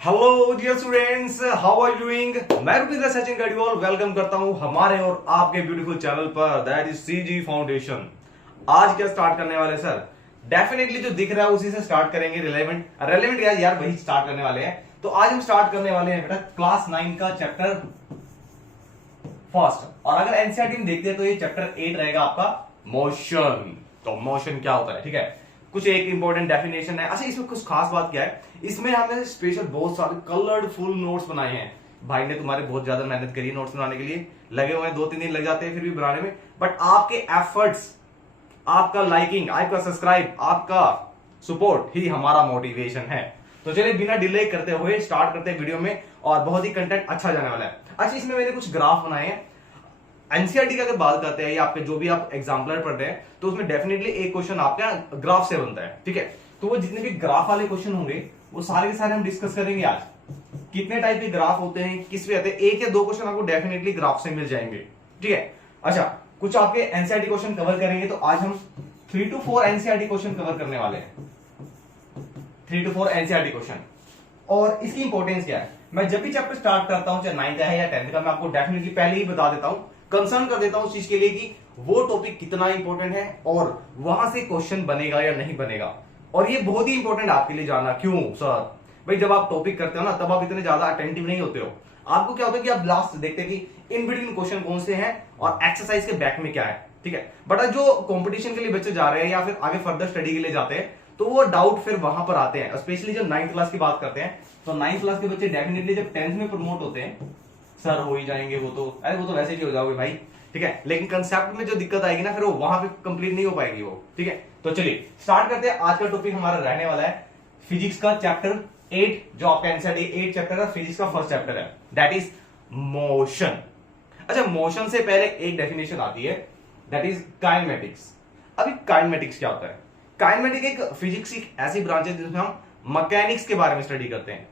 Hello dear students, how are you doing. मैं Rupinder Sachin Garhwal welcome करता हूं हमारे और आपके ब्यूटीफुल चैनल पर, दैट इज सीजी फाउंडेशन। आज क्या स्टार्ट करने वाले सर? डेफिनेटली जो दिख रहा है उसी से स्टार्ट करेंगे। रेलेवेंट यार वही स्टार्ट करने वाले हैं। तो आज हम स्टार्ट करने वाले हैं बेटा क्लास 9 का चैप्टर फर्स्ट। और अगर एनसीईआरटी में देखते हैं तो ये चैप्टर 8 रहेगा आपका मोशन। तो मोशन क्या होता है, ठीक है। कुछ एक इंपॉर्टेंट डेफिनेशन है। अच्छा, इसमें कुछ खास बात क्या है, इसमें हमने स्पेशल बहुत सारे कलरफुल नोट्स बनाए हैं। भाई ने तुम्हारे बहुत ज्यादा मेहनत करी नोट्स बनाने के लिए, लगे हुए हैं 2-3 दिन लग जाते हैं फिर भी बनाने में। बट आपके एफर्ट्स, आपका लाइकिंग, आपका सब्सक्राइब, आपका सपोर्ट ही हमारा मोटिवेशन है। तो चलिए बिना डिले करते हुए स्टार्ट करते हैं वीडियो में, और बहुत ही कंटेंट अच्छा जाने वाला है। अच्छा, इसमें मैंने कुछ ग्राफ बनाए हैं। एनसीईआरटी की अगर बात करते हैं या आपके जो भी आप एग्जाम्पलर पढ़ रहे हैं तो उसमें डेफिनेटली एक क्वेश्चन आपका ग्राफ से बनता है, ठीक है। तो वो जितने भी ग्राफ वाले क्वेश्चन होंगे वो सारे के सारे हम डिस्कस करेंगे आज। कितने टाइप के ग्राफ होते हैं, किस पे आते हैं, एक या दो क्वेश्चन आपको डेफिनेटली ग्राफ से मिल जाएंगे, ठीक है। अच्छा, कुछ आपके एनसीईआरटी क्वेश्चन कवर करेंगे। तो आज हम 3 to 4 एनसीईआरटी क्वेश्चन कवर करने वाले हैं। 3 to 4 एनसीईआरटी क्वेश्चन। और इसकी इंपॉर्टेंस क्या है, मैं जब भी चैप्टर स्टार्ट करता हूं, चाहे 9th का है या 10th का, मैं आपको डेफिनेटली पहले ही बता देता हूं, कंसर्न कर देता हूं उस चीज के लिए कि वो टॉपिक कितना इंपॉर्टेंट है और वहां से क्वेश्चन बनेगा या नहीं बनेगा। और ये बहुत ही इंपॉर्टेंट आपके लिए जानना। क्यों सर? भाई जब आप टॉपिक करते हो ना तब आप इतने ज्यादा अटेंटिव नहीं होते हो। आपको क्या होता है कि आप लास्ट देखते हैं कि इन बिटवीन क्वेश्चन कौन से हैं और एक्सरसाइज के बैक में क्या है, ठीक है। बट जो कंपटीशन के लिए बच्चे जा रहे हैं या फिर आगे फर्दर स्टडी के लिए जाते हैं तो वो डाउट फिर वहां पर आते हैं। स्पेशली जब 9th क्लास की बात करते हैं तो 9th क्लास के बच्चे डेफिनेटली जब 10th में प्रमोट होते हैं, सर हो ही जाएंगे वो तो, अरे वो तो वैसे ही हो जाओगे भाई, ठीक है। लेकिन कंसेप्ट में जो दिक्कत आएगी ना फिर वो वहां पे कंप्लीट नहीं हो पाएगी वो, ठीक है। तो चलिए स्टार्ट करते हैं। आज का टॉपिक हमारा रहने वाला है फिजिक्स का चैप्टर 8, जो आपका एनसीईआरटी 8 चैप्टर है, फिजिक्स का फर्स्ट चैप्टर है, दैट इज मोशन। अच्छा, मोशन से पहले एक डेफिनेशन आती है, दैट इज काइनेमेटिक्स। अभी काइनेमेटिक्स क्या होता है? काइनेमेटिक एक फिजिक्स की ऐसी ब्रांच है जिसमें हम मैकेनिक्स के बारे में स्टडी करते हैं।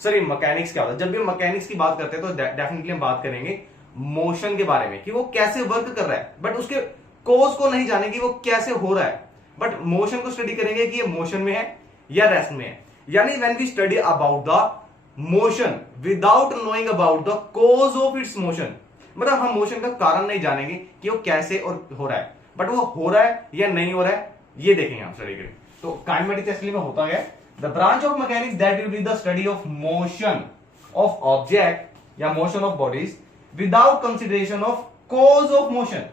सर ये मैकेनिक्स क्या होता है? जब भी हम मैकेनिक्स की बात करते हैं तो डेफिनेटली हम बात करेंगे मोशन के बारे में कि वो कैसे वर्क कर रहा है, बट उसके कोज को नहीं जानेंगे वो कैसे हो रहा है, बट मोशन को स्टडी करेंगे कि ये मोशन में है या रेस्ट में है। यानी when we study about the motion without knowing about the cause of its motion, मतलब हम मोशन का कारण नहीं जानेंगे कि वो कैसे और हो रहा है, बट वो हो रहा है या नहीं हो रहा है ये देखेंगे हम स्टडी करेंगे। तो काइनेमेटिक्स एक्चुअली में होता है the branch of mechanics that will be the study of motion of object या motion of bodies without consideration of cause of motion.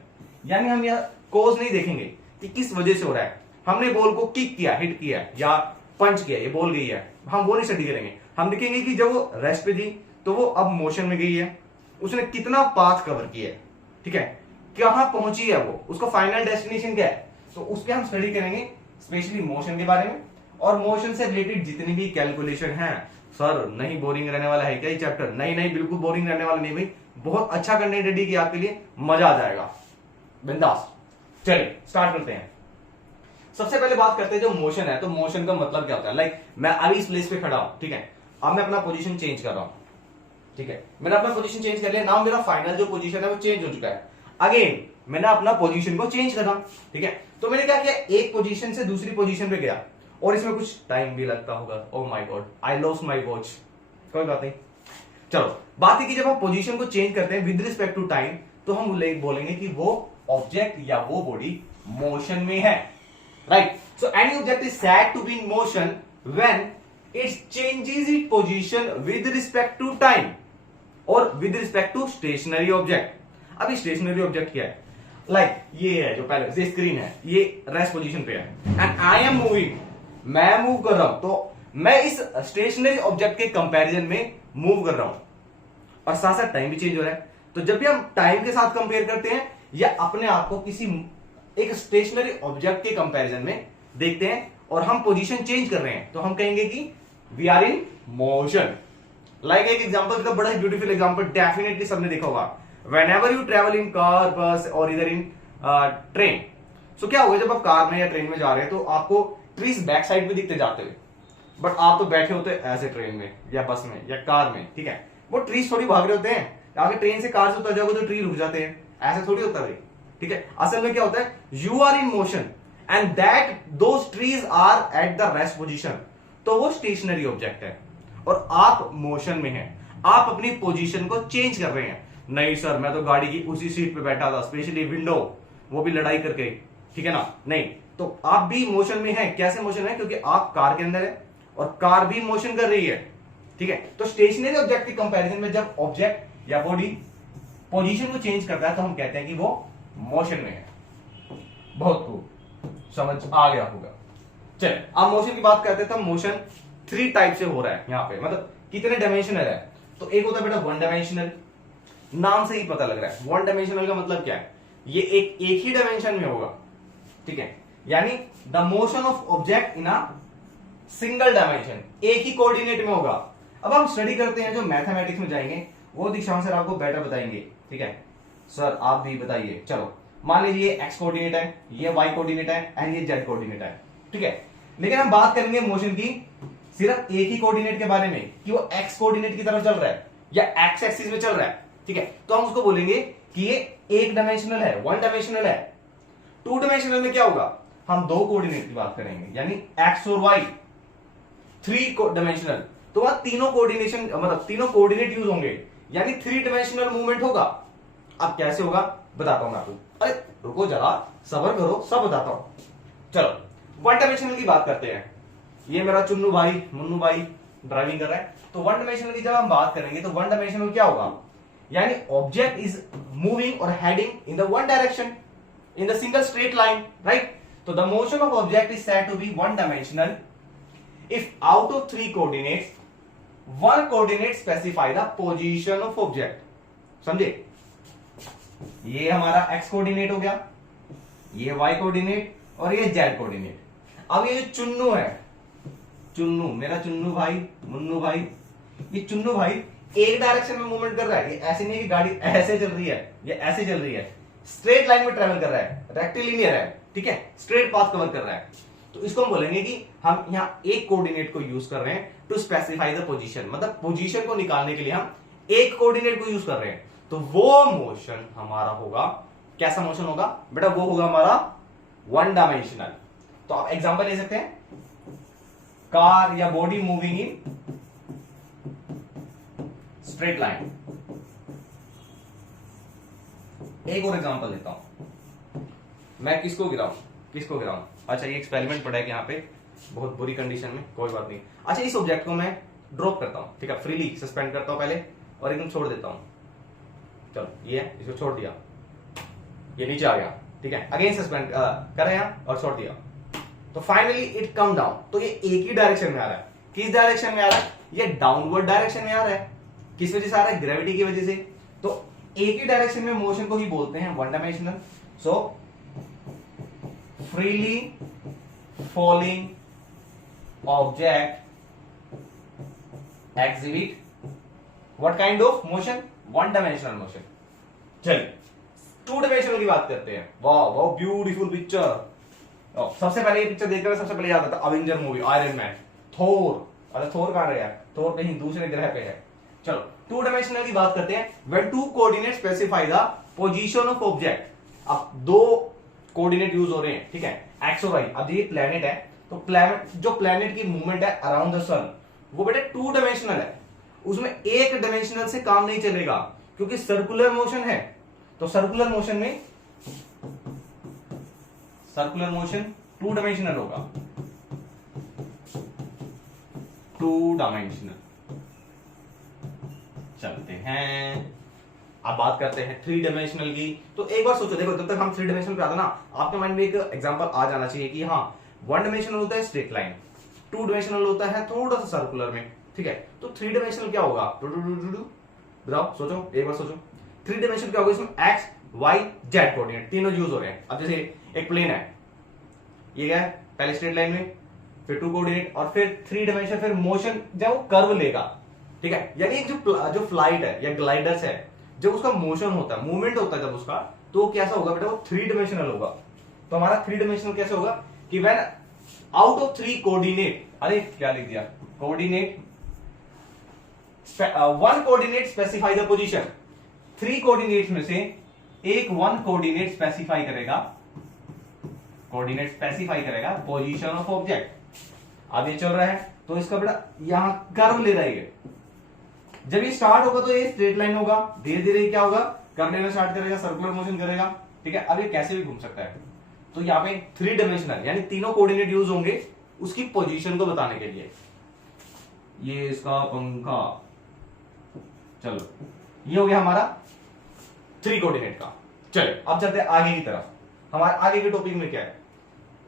यानी हम यह कोज नहीं देखेंगे कि किस वजह से हो रहा है। हमने बॉल को किक किया, हिट किया या पंच किया, ये बॉल गई है, हम वो नहीं स्टडी करेंगे। हम देखेंगे कि जब वो रेस्ट पे थी तो वो अब मोशन में गई है, उसने कितना पाथ कवर किया है, ठीक है, कहां पहुंची है वो, उसका फाइनल डेस्टिनेशन क्या है। तो उसके हम स्टडी करेंगे स्पेशली मोशन के बारे में। और मोशन से रिलेटेड जितनी भी कैलकुलेशन है, सर नहीं बोरिंग रहने वाला है क्या ये चैप्टर? नहीं नहीं, बिल्कुल बोरिंग रहने वाला नहीं भाई, बहुत अच्छा कंटेंट रेडी किया आपके लिए, मजा आ जाएगा, बिंदास। चलिए स्टार्ट करते हैं। सबसे पहले बात करते हैं जो मोशन है, तो मोशन का मतलब क्या होता है। लाइक मैं अभी इस प्लेस पे खड़ा हूं, ठीक है, अब मैं अपना पोजीशन चेंज कर रहा हूं, ठीक है, मैंने अपना पोजीशन चेंज कर लिया, नाउ मेरा फाइनल जो पोजीशन है वो चेंज हो चुका है। अगेन मैंने अपना पोजीशन को चेंज करा, ठीक है। तो मैंने क्या किया, एक पोजीशन से दूसरी पोजीशन पे गया, और इसमें कुछ टाइम भी लगता होगा। Oh my God, I lost my watch, कोई बात नहीं। चलो बात है कि जब हम पोजीशन को चेंज करते हैं विद रिस्पेक्ट टू टाइम तो हम बोलेंगे कि वो ऑब्जेक्ट या वो बॉडी मोशन में है, right. So any object is said to be in motion when it changes its position with respect to time और with respect to stationary object. अभी स्टेशनरी ऑब्जेक्ट क्या है? लाइक ये है जो पहले स्क्रीन है, ये रेस्ट पोजीशन पे है एंड आई एम मूविंग, मैं मूव कर रहा हूं, तो मैं इस स्टेशनरी ऑब्जेक्ट के कंपैरिजन में मूव कर रहा हूं और साथ साथ टाइम भी चेंज हो रहा है। तो जब भी हम टाइम के साथ कंपेयर करते हैं या अपने आप को किसी एक स्टेशनरी ऑब्जेक्ट के कंपैरिजन में देखते हैं और हम पोजीशन चेंज कर रहे हैं तो हम कहेंगे कि we are in motion. Like एक एग्जांपल का बड़ा ही ब्यूटीफुल एग्जांपल डेफिनेटली सबने देखा होगा, whenever you travel in car, बस और इधर इन ट्रेन। सो क्या होगा, जब आप कार में या ट्रेन में जा रहे हैं तो आपको ट्रीज बैक साइड में दिखते जाते हुए, बट आप तो बैठे होते हैं ऐसे ट्रेन में या बस में या कार में, ठीक है। वो ट्रीज थोड़ी भाग रहे होते हैं, आगे ट्रेन से कार से उतर जाओगे तो ट्री रुक जाते हैं, ऐसे थोड़ी होता है, ठीक है। असल में क्या होता है, you are in motion and that those trees are at the rest position, तो वो स्टेशनरी ऑब्जेक्ट है। और आप मोशन में हैं, आप अपनी पोजीशन को चेंज कर रहे हैं। नहीं सर, मैं तो गाड़ी की उसी सीट पे बैठा था, स्पेशली विंडो, वो भी लड़ाई करके, ठीक है ना। नहीं, तो आप भी मोशन में हैं। कैसे मोशन है? क्योंकि आप कार के अंदर है और कार भी मोशन कर रही है, ठीक है। तो स्टेशनरी ऑब्जेक्ट के कंपैरिजन में जब ऑब्जेक्ट या बॉडी पोजीशन को चेंज करता है तो हम कहते हैं कि वो मोशन में है। बहुत खूब, समझ आ गया होगा। चलिए अब मोशन की बात करते हैं। तो मोशन 3 टाइप से हो रहा है यहां पे, मतलब कितने डायमेंशनल है। तो एक होता है बेटा 1 डायमेंशनल, नाम से ही पता लग रहा है। 1 डायमेंशनल का मतलब क्या है? ये एक ही डायमेंशन में होगा, ठीक है। यानी the motion of object in a single dimension, एक ही कोऑर्डिनेट में होगा। अब हम स्टडी करते हैं, जो मैथमेटिक्स में जाएंगे वो दीक्षांत सर आपको बेटर बताएंगे, ठीक है। सर आप भी बताइए। चलो मान लीजिए एक्स कोऑर्डिनेट है, ये वाई कोऑर्डिनेट है एंड ये जेड कोऑर्डिनेट है, ठीक है। लेकिन हम बात करेंगे मोशन की सिर्फ एक ही कोऑर्डिनेट के बारे में कि वो एक्स कोऑर्डिनेट की तरफ चल रहा है या एक्स एक्सिस में चल रहा है, ठीक है। तो हम उसको बोलेंगे कि ये एक डायमेंशनल है, 1 डायमेंशनल है। 2 डायमेंशनल में क्या होगा? हम 2 कोऑर्डिनेट की बात करेंगे, यानी एक्स और वाई। 3 डायमेंशनल तो वहां तीनों कोऑर्डिनेशन, मतलब तीनों कोऑर्डिनेट यूज होंगे, यानी 3 डायमेंशनल मूवमेंट होगा। अब कैसे होगा बताता हूं मैं आपको। अरे रुको जरा, सब्र करो, सब बताता हूं। चलो 1 डायमेंशनल की बात करते हैं। ये मेरा चुन्नू भाई, मुन्नू भाई ड्राइविंग कर रहा है। तो 1 डायमेंशनल की जब हम बात करेंगे तो 1 डायमेंशनल क्या होगा? यानी ऑब्जेक्ट इज मूविंग और heading in the 1 direction in the single straight line, right? So the motion of object is said to be 1 dimensional if out of 3 coordinates 1 coordinate specify the position of object. समझे? ये हमारा x coordinate हो गया, ये y coordinate और ये z coordinate. अब ये जो चुन्नू है, चुन्नू मेरा चुन्नू भाई, मुन्नू भाई, ये चुन्नू भाई एक डायरेक्शन में मूवमेंट कर रहा है। ये ऐसे नहीं कि गाड़ी ऐसे चल रही है, ये ऐसे चल रही है, स्ट्रेट लाइन में ट्रेवल कर रहा है, रेक्टिलिनियर है, ठीक है, स्ट्रेट पाथ कवर कर रहा है। तो इसको हम बोलेंगे कि हम यहाँ एक कोऑर्डिनेट को यूज कर रहे हैं टू स्पेसिफाई द पोजीशन, मतलब पोजीशन को निकालने के लिए हम एक कोऑर्डिनेट को यूज कर रहे हैं। तो वो मोशन हमारा होगा, कैसा मोशन होगा बेटा? वो होगा हमारा 1 डायमेंशनल। तो आप एग्जांपल ले सकते हैं, कार या body moving in straight line. एक और एग्जांपल देता हूं, मैं किसको गिराऊं? अच्छा ये एक्सपेरिमेंट पड़ा है कि यहाँ पे बहुत बुरी कंडीशन में, कोई बात नहीं। अच्छा इस ऑब्जेक्ट को मैं ड्रॉप करता हूं, ठीक है, फ्रीली सस्पेंड करता हूं पहले और एकदम छोड़ देता हूं। चलो ये है, इसको छोड़ दिया, ये नीचे आ गया, ठीक है। अगेन सस्पेंड कर रहे हैं और छोड़ दिया, तो फाइनली इट कम डाउन। तो ये एक ही डायरेक्शन में आ रहा है। किस डायरेक्शन में आ रहा है? ये डाउनवर्ड डायरेक्शन में आ रहा है। किस वजह से आ रहा है? ग्रेविटी की वजह से। तो एक ही डायरेक्शन में मोशन को ही बोलते हैं 1 dimensional. So freely falling object exhibit what kind of motion? 1 dimensional motion. चलिए 2 डायमेंशनल की बात करते हैं। वाह वाह ब्यूटीफुल पिक्चर। सबसे पहले ये पिक्चर देखकर सबसे पहले याद आता है अवेंजर मूवी, आयरन मैन, थोर। अरे थोर कहां रहा है? थोर कहीं दूसरे ग्रह पे है। चलो 2 डायमेंशनल की बात करते हैं। when 2 coordinates specify the position of object। अब 2 कोऑर्डिनेट यूज हो रहे हैं, ठीक है, एक्स और वाई। अब ये प्लेनेट है, तो प्लेनेट, जो प्लेनेट की मूवमेंट है अराउंड द सन, वो बेटे 2 डायमेंशनल है। उसमें एक डायमेंशनल से काम नहीं चलेगा क्योंकि सर्कुलर मोशन है। तो सर्कुलर मोशन में 2 डायमेंशनल होगा, 2 डायमेंशनल। चलते हैं, अब बात करते हैं 3 डायमेंशनल की। तो एक बार सोचो, देखो जब तक हम 3 डायमेंशनल पे आते ना, आपके माइंड में एक एग्जांपल आ जाना चाहिए कि हाँ 1 डायमेंशनल होता है स्ट्रेट लाइन, 2 डायमेंशनल होता है थोड़ा सा सर्कुलर में, ठीक है। तो 3 डायमेंशनल क्या होगा? बताओ, सोचो, एक बार सोचो। 3 डायमेंशनल क्या होगा? इसमें एक्स वाई जेड कोऑर्डिनेट तीनों यूज हो रहे हैं। अब जैसे एक प्लेन है, ये क्या है? पहले स्ट्रेट लाइन में, फिर 2 कोऑर्डिनेट और फिर 3 डायमेंशन, फिर मोशन जब वो कर्व लेगा, ठीक है। यानी जो फ्लाइट है या ग्लाइडर्स है, जब उसका मोशन होता है, मूवमेंट होता है जब उसका, तो कैसा होगा बेटा? वो 3 डायमेंशनल होगा। तो हमारा 3 डायमेंशनल कैसे होगा कि व्हेन आउट ऑफ 3 कोऑर्डिनेट, अरे क्या लिख दिया? Coordinate 1 coordinate specify the position. 3 coordinates में से एक 1 कोऑर्डिनेट स्पेसिफाई करेगा पोजीशन ऑफ ऑब्जेक्ट। अब ये चल रहा है तो इसका बेटा यहां कर्व ले रहा है ये। जब ये स्टार्ट होगा तो ये स्ट्रेट लाइन होगा, धीरे धीरे क्या होगा, कर्व लेना स्टार्ट करेगा, सर्कुलर मोशन करेगा, ठीक है। अब ये कैसे भी घूम सकता है। तो यहाँ पे 3 डायमेंशनल यानी तीनों कोऑर्डिनेट यूज होंगे उसकी पोजीशन को बताने के लिए। ये इसका पंखा, चलो ये हो गया हमारा 3 कोऑर्डिनेट का। चलिए अब चलते हैं आगे की तरफ। हमारे आगे के टॉपिक में क्या है,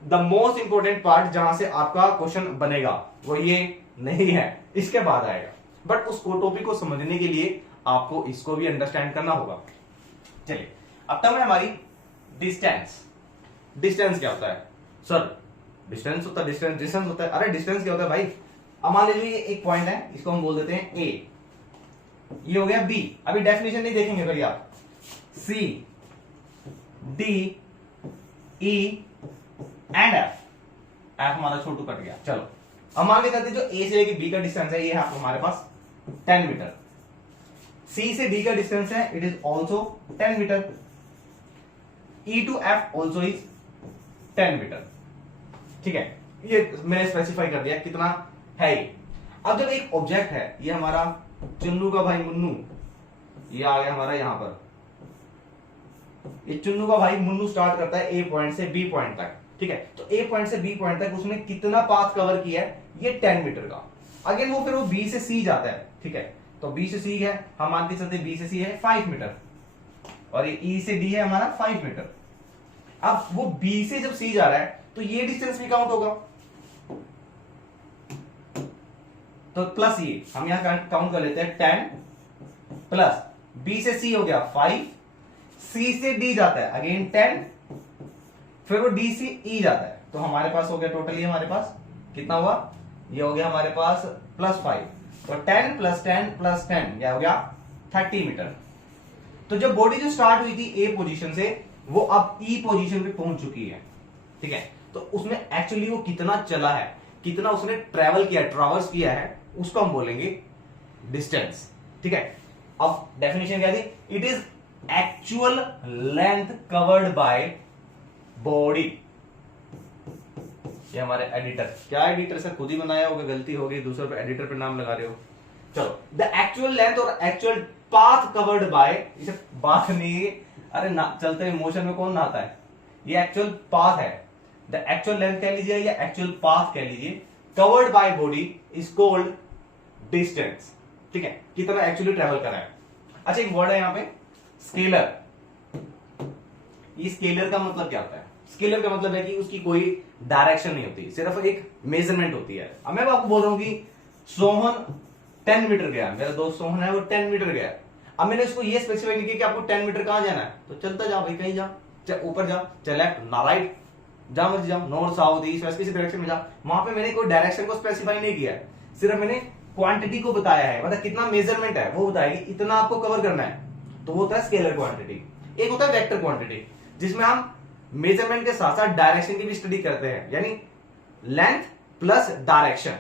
द मोस्ट इंपोर्टेंट पार्ट जहां से आपका क्वेश्चन बनेगा वो ये नहीं है, इसके बाद आएगा। बट उस टॉपिक को समझने के लिए आपको इसको भी अंडरस्टैंड करना होगा। चलिए अब तक है हमारी डिस्टेंस। डिस्टेंस क्या होता है सर? डिस्टेंस होता है, डिस्टेंस होता है। अरे डिस्टेंस क्या होता है भाई? अब मान लीजिए ये एक पॉइंट है, इसको हम बोल देते हैं ए, ये हो गया बी। अभी डेफिनेशन नहीं देखेंगे भैया, C D E and F. F हमारा छोटू कट गया। चलो अब मान लेते हैं जो ए से लेके बी का डिस्टेंस है ये है हमारे पास 10 मीटर। सी से डी का डिस्टेंस है it is also 10 metre. E to F also is 10 metre, ठीक है। ये मैंने स्पेसिफाई कर दिया कितना है ये। अब जब एक ऑब्जेक्ट है, ये हमारा चुन्नू का भाई मुन्नू, ये आ गया हमारा यहां पर, ये चुन्नू का भाई मुन्नू स्टार्ट करता है ए पॉइंट से बी पॉइंट तक, ठीक है। तो ए पॉइंट से बी पॉइंट तक उसने कितना पाथ कवर किया है? ये 10 मीटर का। अगेन वो फिर वो बी से सी जाता है, ठीक है। तो बी से सी है, हम मान के चलते बी से सी है 5 मीटर और ये ई से डी है हमारा 5 मीटर। अब वो बी से जब सी जा रहा है तो ये डिस्टेंस भी काउंट होगा, तो प्लस ये हम यहां काउंट कर लेते हैं 10 प्लस बी से सी हो गया 5, सी से डी जाता है अगेन 10, फिर वो डी से ई जाता है। तो हमारे पास हो गया टोटली हमारे पास कितना हुआ? ये हो गया हमारे पास +5। तो 10 + 10 + 10 क्या हो गया 30 मीटर। तो जब बॉडी जो स्टार्ट हुई थी ए पोजीशन से वो अब ई पोजीशन पे पहुंच चुकी है, ठीक है। तो उसमें एक्चुअली वो कितना चला है, कितना उसने ट्रेवल किया, ट्रैवर्स किया है, उसको हम बोलेंगे डिस्टेंस, ठीक है। अब डेफिनेशन क्या थी? It is actual length covered by body. ये हमारे एडिटर, क्या एडिटर से खुद ही बनाया होगा, गलती हो गई, दूसरे पे एडिटर पे नाम लगा रहे हो। चलो द एक्चुअल लेंथ और एक्चुअल पाथ कवर्ड बाय, इसे बात नहीं, अरे ना चलते मोशन में कौन नहाता है? ये एक्चुअल पाथ है। द एक्चुअल लेंथ कह लीजिए या एक्चुअल पाथ कह लीजिए, covered by body is called distance, ठीक है। कितना एक्चुअली ट्रेवल करा है। अच्छा एक वर्ड है यहां पे स्केलर। ये स्केलर का मतलब क्या होता है? स्केलर का मतलब है कि उसकी कोई डायरेक्शन नहीं होती, सिर्फ एक मेजरमेंट होती है। अब मैं आपको बोल रहा हूं कि सोहन 10 मीटर गया, मेरा दोस्त सोहन है वो 10 मीटर गया। अब मैंने उसको ये स्पेसिफाई नहीं किया कि आपको 10 मीटर कहां जाना है, तो चलता जा भाई, कहीं जा, चाहे ऊपर जा, चाहे लेफ्ट ना राइट, जहां मर्जी जा, नॉर्थ साउथ ईस्ट वेस्ट किसी डायरेक्शन में जा। वहां पे मैंने कोई डायरेक्शन को स्पेसिफाई नहीं किया है, सिर्फ मैंने क्वांटिटी को बताया है, मतलब कितना मेजरमेंट है वो बताया कि इतना आपको कवर करना है। तो वो होता है स्केलर क्वांटिटी। एक होता है वेक्टर क्वांटिटी, जिसमें हम मेजरमेंट के साथ साथ डायरेक्शन की भी स्टडी करते हैं, यानी length plus direction.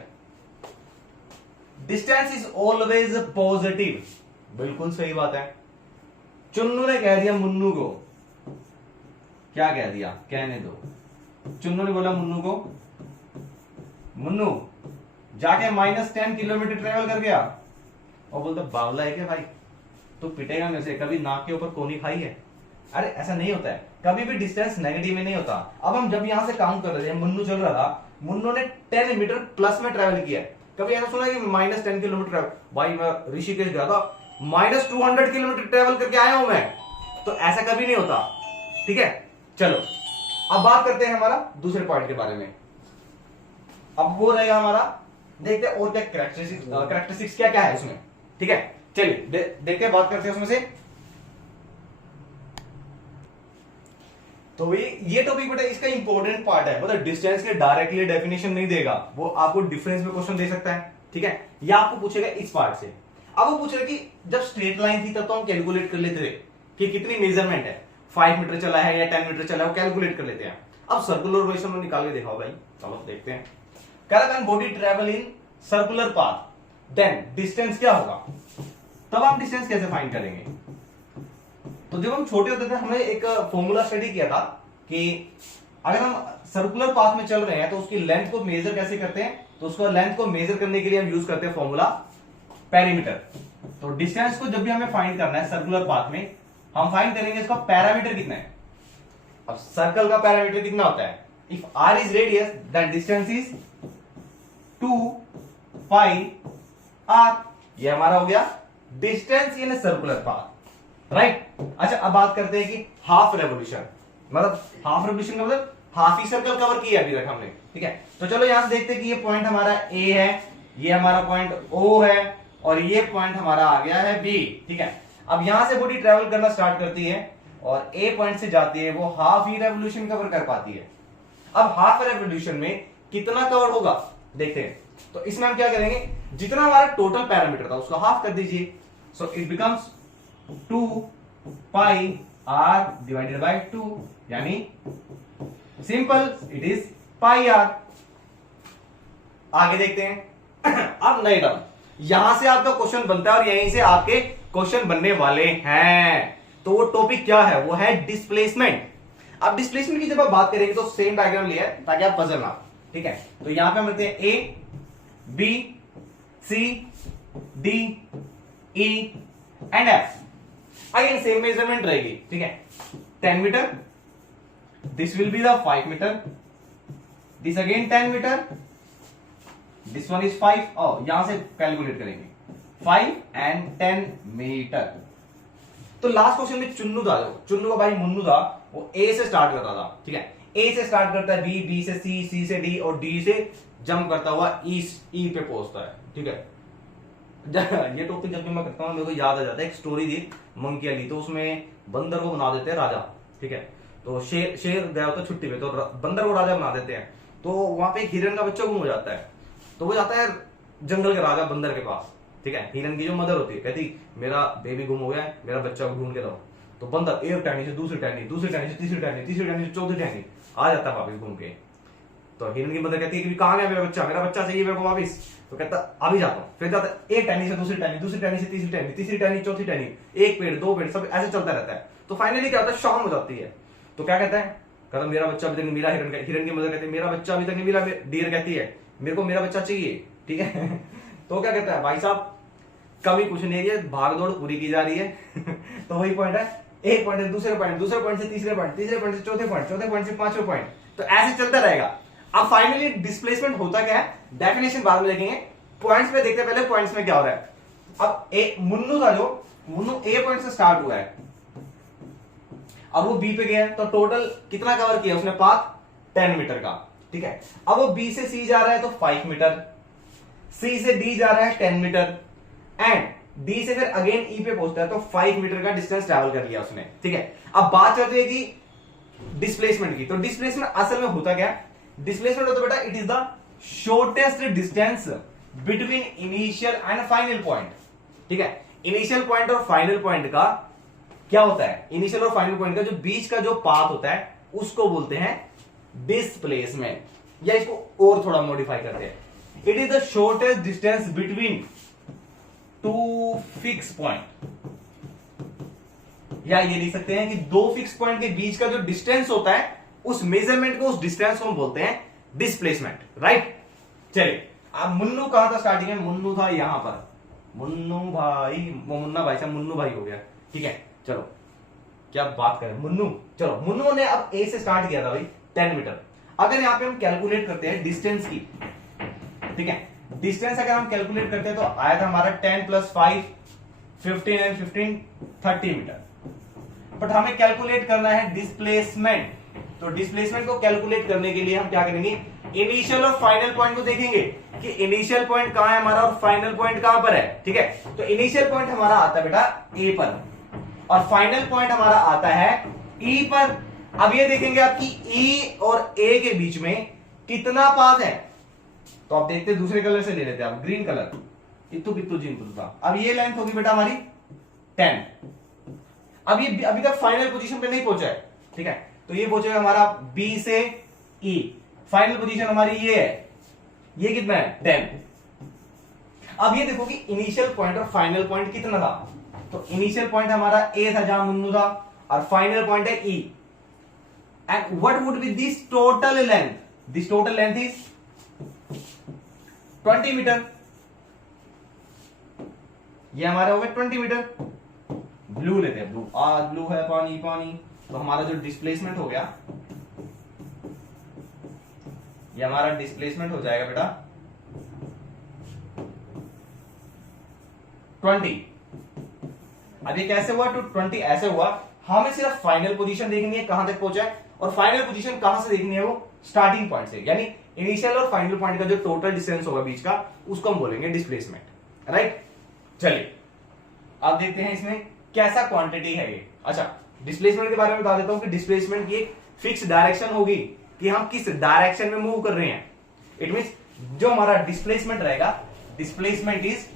Distance is always positive, बिल्कुल सही बात है। चुन्नू ने कह दिया मुन्नू को, क्या कह दिया, कहने दो। चुन्नू ने बोला मुन्नू को, मुन्नू जाके -10 किलोमीटर ट्रेवल कर गया, और बोलता बावला है क्या भाई, तू पिटेगा मेरे से, कभी नाक के ऊपर कोनी खाई है? अरे ऐसा नहीं होता है, कभी भी डिस्टेंस नेगेटिव में नहीं होता। अब हम जब यहां से काउंट कर रहे थे, मुन्नू चल रहा था, मुन्नू ने 10 मीटर प्लस में ट्रेवल किया। कभी ऐसा सुना कि -10 किलोमीटर? भाई मैं ऋषिकेश गया था, -200 किलोमीटर ट्रेवल करके आया हूं मैं, तो ऐसा कभी नहीं होता, ठीक है। चलो अब बात करते हैं हमारा दूसरे पॉइंट के बारे में। अब वो रहेगा हमारा, देखते हैं और क्या कैरेक्टरिस्टिक्स क्या क्या है उसमें, ठीक है। चलिए देखते हैं, बात करते हैं उसमें से। तो ये टॉपिक बेटा इसका इंपॉर्टेंट पार्ट है, मतलब डिस्टेंस के डायरेक्टली डेफिनेशन नहीं देगा, वो आपको डिफरेंस में क्वेश्चन दे सकता है, ठीक है। या आपको पूछेगा इस पार्ट से। अब वो पूछ रहे कि जब स्ट्रेट लाइन थी तब तो हम कैलकुलेट कर लेते थे कि कितनी मेजरमेंट है, 5 मीटर चला है या 10 मीटर चला है, वो कैलकुलेट कर लेते हैं। अब सर्कुलर मोशन में निकाल के दिखाओ भाई, चलो देखते हैं। When body travel in circular path then distance क्या होगा, तब आप डिस्टेंस कैसे फाइंड करेंगे? तो जब हम छोटे होते थे हमने एक फॉर्मूला स्टडी किया था कि अगर हम सर्कुलर पाथ में चल रहे हैं तो उसकी लेंथ को मेजर कैसे करते हैं, तो उसको लेंथ को मेजर करने के लिए हम यूज करते हैं फॉर्मूला पेरीमीटर। तो डिस्टेंस को जब भी हमें फाइंड करना है सर्कुलर पाथ में, हम फाइंड करेंगे इसका पैरामीटर कितना है। अब सर्कल का पैरामीटर कितना होता है, if r is radius then distance is 2 pi r। ये हमारा हो गया distance in circular path, right. अच्छा अब बात करते हैं कि हाफ रेवोल्यूशन, मतलब हाफ रेवोल्यूशन का मतलब हाफ ही सर्कल कवर किया अभी तक हमने, ठीक है। तो चलो यहां से देखते हैं कि ये पॉइंट हमारा ए है, ये हमारा पॉइंट ओ है, और ये पॉइंट हमारा आ गया है बी, ठीक है। अब यहां से बॉडी ट्रेवल करना स्टार्ट करती है और ए पॉइंट से जाती है, वो हाफ ही रेवोल्यूशन कवर कर पाती है। अब हाफ रेवोल्यूशन में कितना कवर होगा देखते हैं। तो इसमें हम क्या करेंगे, जितना हमारा टोटल पैरामीटर था उसको हाफ कर दीजिए, so it becomes 2 pi r divided by 2, यानी simple it is pi r। आगे देखते हैं अब नए टर्म, यहां से आपका क्वेश्चन बनता है और यहीं से आपके क्वेश्चन बनने वाले हैं। तो वो टॉपिक क्या है, वो है डिस्प्लेसमेंट। अब डिस्प्लेसमेंट की जब आप बात करेंगे तो सेम डायग्राम लिया है ताकि आप पजल ना, ठीक है। तो यहां पे हम रखते हैं A B C D E and F, again same measurement रहेगी, ठीक है। 10 metre, this will be the 5 metre, this again 10 metre, this one is 5, और यहां से कैलकुलेट करेंगे 5 एंड 10 मीटर। तो लास्ट क्वेश्चन में चुन्नू था, जो चुन्नू का भाई मुन्नू था, वो ए से स्टार्ट करता था, ठीक है। ए से स्टार्ट करता है, बी, बी से सी, सी से डी, और डी से जंप करता हुआ ई पे पहुंचता है, ठीक है। ये टॉपिक जब भी मैं करता हूँ मेरे को याद आ जाता है, एक स्टोरी थी मंकी अली, तो उसमें बंदर को बना देते हैं राजा, ठीक है। तो शेर गया होता है छुट्टी पे, तो बंदर को राजा बना देते हैं। तो वहां पे एक हिरन का बच्चा गुम हो जाता है, तो वो जाता है जंगल के राजा बंदर के पास, ठीक है। हिरन की जो मदर होती है कहती मेरा बेबी गुम हो गया है, मेरा बच्चा को ढूंढ के दो। तो बंदर एक टहनी से दूसरी टहनी, दूसरी टहनी से तीसरी टहनी, तीसरी टहनी से चौथी टहनी, आ जाता है वापिस घूम के। तो हिरन की मदर कहती है कि कहां गया मेरा बच्चा चाहिए मेरे को वापिस। तो कहता अभी जाता हूँ, फिर जाता है एक टहनी से दूसरी टहनी, दूसरी टहनी से तीसरी टहनी, तीसरी टहनी चौथी टहनी, एक पेड़ दो पेड़, सब ऐसे चलता रहता है। तो फाइनली क्या होता है, शाम हो जाती है। तो क्या कहता है, कहता मेरा बच्चा अभी तक नहीं मिला। हिरन की मदर कहती है मेरा बच्चा अभी तक नहीं मिला। डियर कहती है मेरे को मेरा बच्चा चाहिए, ठीक है। तो क्या कहता है, भाई साहब कभी कुछ नहीं है, भाग दौड़ पूरी की जा रही है। तो वही पॉइंट है, एक पॉइंट है दूसरे पॉइंट से तीसरे पॉइंट, तीसरे पॉइंट से चौथे पॉइंट से पांचवें पॉइंट, तो ऐसे चलता रहेगा। अब फाइनली डिस्प्लेसमेंट होता क्या है, डेफिनेशन बाद में देखेंगे, पॉइंट्स पे देखते पहले पॉइंट्स में क्या हो रहा है। अब मुन्नू था, जो मुन्नू ए पॉइंट से स्टार्ट हुआ है, अब वो बी पे गया, तो टोटल कितना कवर किया उसने पाथ, 10 मीटर का, ठीक है। अब वो बी से सी जा रहा है तो 5 मीटर, सी से डी जा रहा है 10 मीटर, एंड डी से फिर अगेन ई पे पहुंचता है, तो 5 मीटर का डिस्टेंस ट्रैवल कर लिया उसने, ठीक है। अब बात चल रही है कि डिस्प्लेसमेंट की। तो डिस्प्लेसमेंट असल में होता क्या है, डिस्प्लेसमेंट होता बेटा it is the shortest distance between initial and final point, ठीक है। इनिशियल पॉइंट और फाइनल पॉइंट का क्या होता है, इनिशियल और फाइनल पॉइंट का जो बीच का जो पाथ होता है उसको बोलते हैं डिस्प्लेसमेंट, या इसको और थोड़ा मॉडिफाई करते हैं, it is the shortest distance between two fix point, या ये लिख सकते हैं कि दो फिक्स पॉइंट के बीच का जो डिस्टेंस होता है उस मेजरमेंट को, उस डिस्टेंस को हम बोलते हैं डिस्प्लेसमेंट, राइट। चलिए अब मुन्नू कहां था स्टार्टिंग में, मुन्नू था यहां पर, मुन्नू भाई, वो मुन्ना भाई से मुन्नू भाई हो गया, ठीक है। चलो क्या बात करें, मुन्नू, चलो मुन्नू ने अब ए से स्टार्ट किया था भाई 10 मीटर। अगर यहां पे हम कैलकुलेट करते हैं डिस्टेंस की, ठीक है, डिस्टेंस अगर हम कैलकुलेट करते हैं तो आया था हमारा 10 + 5 15 एंड 15 30 मीटर। बट हमें कैलकुलेट करना है डिस्प्लेसमेंट, तो डिस्प्लेसमेंट को कैलकुलेट करने के लिए हम क्या करेंगे, इनिशियल और फाइनल पॉइंट को देखेंगे कि इनिशियल पॉइंट कहां है हमारा और फाइनल पॉइंट कहां पर है, ठीक है। तो इनिशियल पॉइंट हमारा आता है बेटा ए पर और फाइनल पॉइंट हमारा आता है ई पर। अब ये देखेंगे आपकी ई और ए के बीच में कितना पाथ है, तो आप देखते दूसरे कलर से ले लेते हैं, आप ग्रीन कलर, इतु पितु जी था। अब ये लेंथ होगी बेटा हमारी 10। अब ये अभी तक फाइनल पोजीशन पे नहीं पहुंचा है, ठीक है। तो ये पहुंचेगा हमारा बी से ई, फाइनल पोजीशन हमारी ये है, ये कितना है 10। अब ये देखो कि इनिशियल पॉइंट और फाइनल पॉइंट कितना था, तो इनिशियल पॉइंट हमारा ए था जहां मुन्नू था, और फाइनल पॉइंट है E. And what would be this total length, this total length is 20 meter, ये हमारे हो गए 20 मीटर। ब्लू लेते हैं, ब्लू, आज ब्लू है पानी पानी, तो हमारा जो डिस्प्लेसमेंट हो गया, ये हमारा डिस्प्लेसमेंट हो जाएगा बेटा 20। अब ये कैसे हुआ, 20 ऐसे हुआ, हमें सिर्फ फाइनल पोजीशन देखनी है कहां तक पहुंचा है, और फाइनल पोजीशन कहां से देखनी है, वो स्टार्टिंग पॉइंट से, यानी इनिशियल और फाइनल पॉइंट का जो टोटल डिस्टेंस होगा बीच का, उसको हम बोलेंगे डिस्प्लेसमेंट, राइट। चलिए अब देखते हैं इसमें कैसा क्वांटिटी है ये। अच्छा, डिस्प्लेसमेंट के बारे में बता देता हूं कि डिस्प्लेसमेंट की एक फिक्स डायरेक्शन होगी कि हम किस डायरेक्शन में मूव कर रहे हैं। इट मींस जो हमारा डिस्प्लेसमेंट रहेगा, displacement is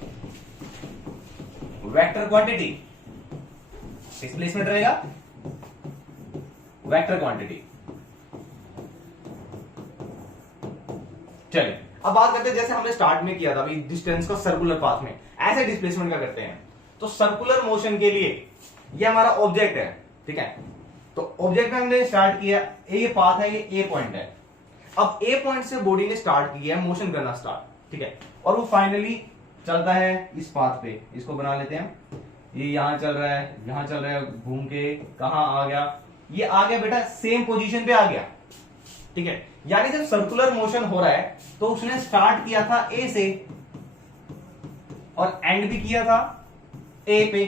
vector quantity, displacement रहेगा वेक्टर क्वांटिटी। चलिए अब बात करते हैं, जैसे हमने स्टार्ट में किया था अभी डिस्टेंस का सर्कुलर पाथ में, ऐसे डिस्प्लेसमेंट का करते हैं। तो सर्कुलर मोशन के लिए ये हमारा ऑब्जेक्ट है, ठीक है। तो ऑब्जेक्ट में हमने स्टार्ट किया, ये पाथ है, ये ए पॉइंट है। अब ए पॉइंट से बॉडी ने स्टार्ट किया है मोशन करना स्टार्ट, ठीक है, और वो फाइनली चलता है इस पाथ पे, इसको बना लेते हैं, ये यहां चल रहा है, यहां चल रहा है, घूम के कहां आ गया, ये आ गया बेटा सेम पोजीशन पे आ गया, ठीक है। यानी जब सर्कुलर मोशन हो रहा है तो उसने स्टार्ट किया था ए से और एंड भी किया था ए पे,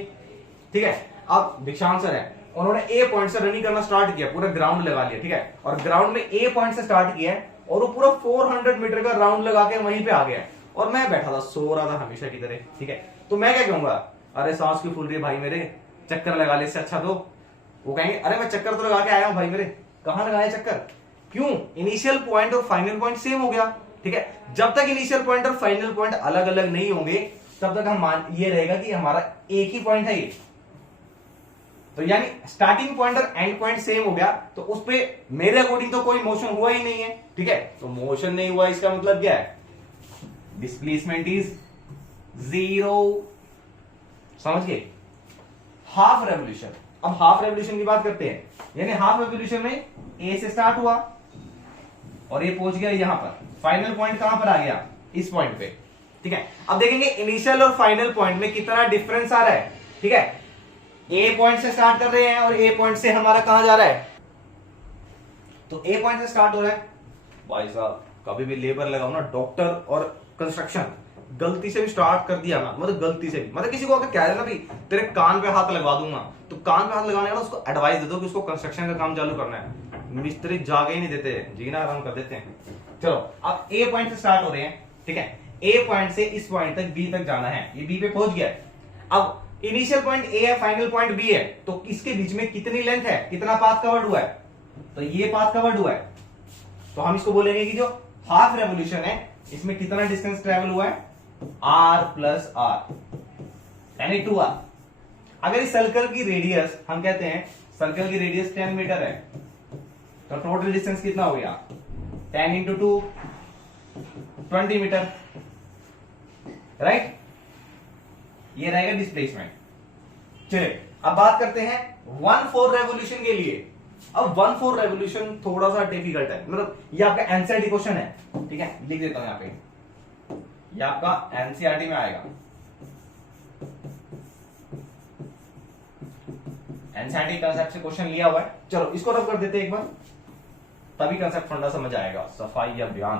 ठीक है। अब दीक्षांत सर है, उन्होंने ए पॉइंट से रनिंग करना स्टार्ट किया, पूरा ग्राउंड लगा लिया, ठीक है, और ग्राउंड में ए पॉइंट से स्टार्ट किया है और वो पूरा 400 मीटर का राउंड लगा के वहीं पे आ गया, और मैं बैठा था, सो रहा था हमेशा की तरह, ठीक है। तो मैं क्या कहूंगा, अरे सांस क्यों फूल रही है भाई मेरे, चक्कर लगा ले, इससे अच्छा तो वो कहेंगे अरे मैं चक्कर तो लगा के आया हूं भाई मेरे, कहां लगाया चक्कर, क्यों, इनिशियल पॉइंट और फाइनल पॉइंट सेम हो गया, ठीक है। जब तक इनिशियल पॉइंट और फाइनल पॉइंट अलग अलग नहीं होंगे तब तक हम मान ये रहेगा कि हमारा एक ही पॉइंट है ये। तो यानी स्टार्टिंग पॉइंट और एंड पॉइंट सेम हो गया, तो उस पे मेरे अकॉर्डिंग तो कोई मोशन हुआ ही नहीं है, ठीक है। तो मोशन नहीं हुआ, इसका मतलब क्या है, डिस्प्लेसमेंट इज 0, समझ गए। हाफ रेवोल्यूशन, अब हाफ रेवोल्यूशन की बात करते हैं, यानी हाफ रेवोल्यूशन में ए से स्टार्ट हुआ और ये पहुंच गया यहां पर, फाइनल पॉइंट कहां पर आ गया, इस पॉइंट पे, ठीक है। अब देखेंगे इनिशियल और फाइनल पॉइंट में कितना डिफरेंस आ रहा है, ठीक है। ए पॉइंट से स्टार्ट कर रहे हैं और ए पॉइंट से हमारा कहां जा रहा है, तो ए पॉइंट से स्टार्ट हो रहा है। भाई साहब कभी भी लेबर लगाओ ना, डॉक्टर और कंस्ट्रक्शन, गलती से भी स्टार्ट कर दिया ना, मतलब गलती से भी, मतलब किसी को अगर कह रहे ना भी तेरे कान पे हाथ लगवा दूंगा, तो कान पे हाथ लगाने वाला उसको एडवाइस दे दो कि उसको कंस्ट्रक्शन का काम चालू करना है। मिस्त्री जागे ही नहीं देते, जीना आराम कर देते हैं। चलो अब ए पॉइंट से स्टार्ट हो रहे हैं, ठीक है, ए पॉइंट से इस पॉइंट तक बी तक जाना है, ये बी पे पहुंच गया है। अब इनिशियल पॉइंट ए है, फाइनल पॉइंट बी है, तो इसके बीच में कितनी लेंथ है, कितना पाथ कवर्ड हुआ है, तो ये पाथ कवर्ड हुआ है, तो हम इसको बोलेंगे कि जो हाफ रेवोल्यूशन है इसमें कितना डिस्टेंस ट्रेवल हुआ है, r प्लस आर, यानी 2r। अगर इस सर्कल की रेडियस हम कहते हैं, सर्कल की रेडियस 10 मीटर है, तो टोटल डिस्टेंस कितना हो गया, 10 इंटू 2 20 मीटर, राइट। ये रहेगा डिस्प्लेसमेंट। चलिए अब बात करते हैं 1/4 रेवोल्यूशन के लिए। अब 1/4 रेवोल्यूशन थोड़ा सा डिफिकल्ट है, मतलब ये आपका एनसीईआरटी क्वेश्चन है, ठीक है, लिख देता हूं यहां पे, ये आपका एनसीईआरटी में आएगा, एनसीईआरटी कांसेप्ट से क्वेश्चन लिया हुआ है। चलो इसको रब कर देते हैं एक बार, तभी कांसेप्ट फंडा समझ आएगा। सफाई अभियान,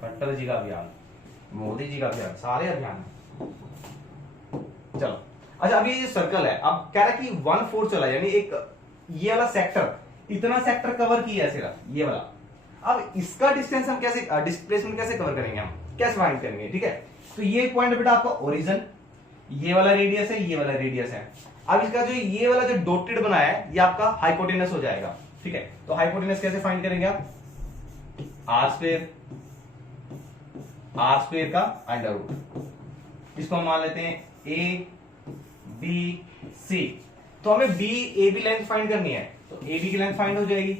खट्टर जी का अभियान, मोदी जी का अभियान, सारे अभियान। चलो अच्छा, अभी ये सर्कल है, अब कह रहा है कि 1/4 चला, यानी एक ये वाला सेक्टर, इतना सेक्टर कवर किया सिर्फ ये वाला। अब इसका डिस्टेंस हम कैसे, डिस्प्लेसमेंट कैसे कवर करेंगे, हम कैसे फाइंड करेंगे, ठीक है। तो ये पॉइंट बेटा आपका ओरिजिन, ये वाला रेडियस है, ये वाला रेडियस है। अब इसका जो ये वाला जो डॉटेड बनाया है, ये आपका हाइपोटेनस हो जाएगा, ठीक है। तो हाइपोटेनस कैसे फाइंड करेंगे आप, आर स्क्वायर का अंडर रूट, इसको हम मान लेते हैं ए बी सी। तो हमें B A B length find करनी है, तो ए बी की लेंथ फाइंड हो जाएगी,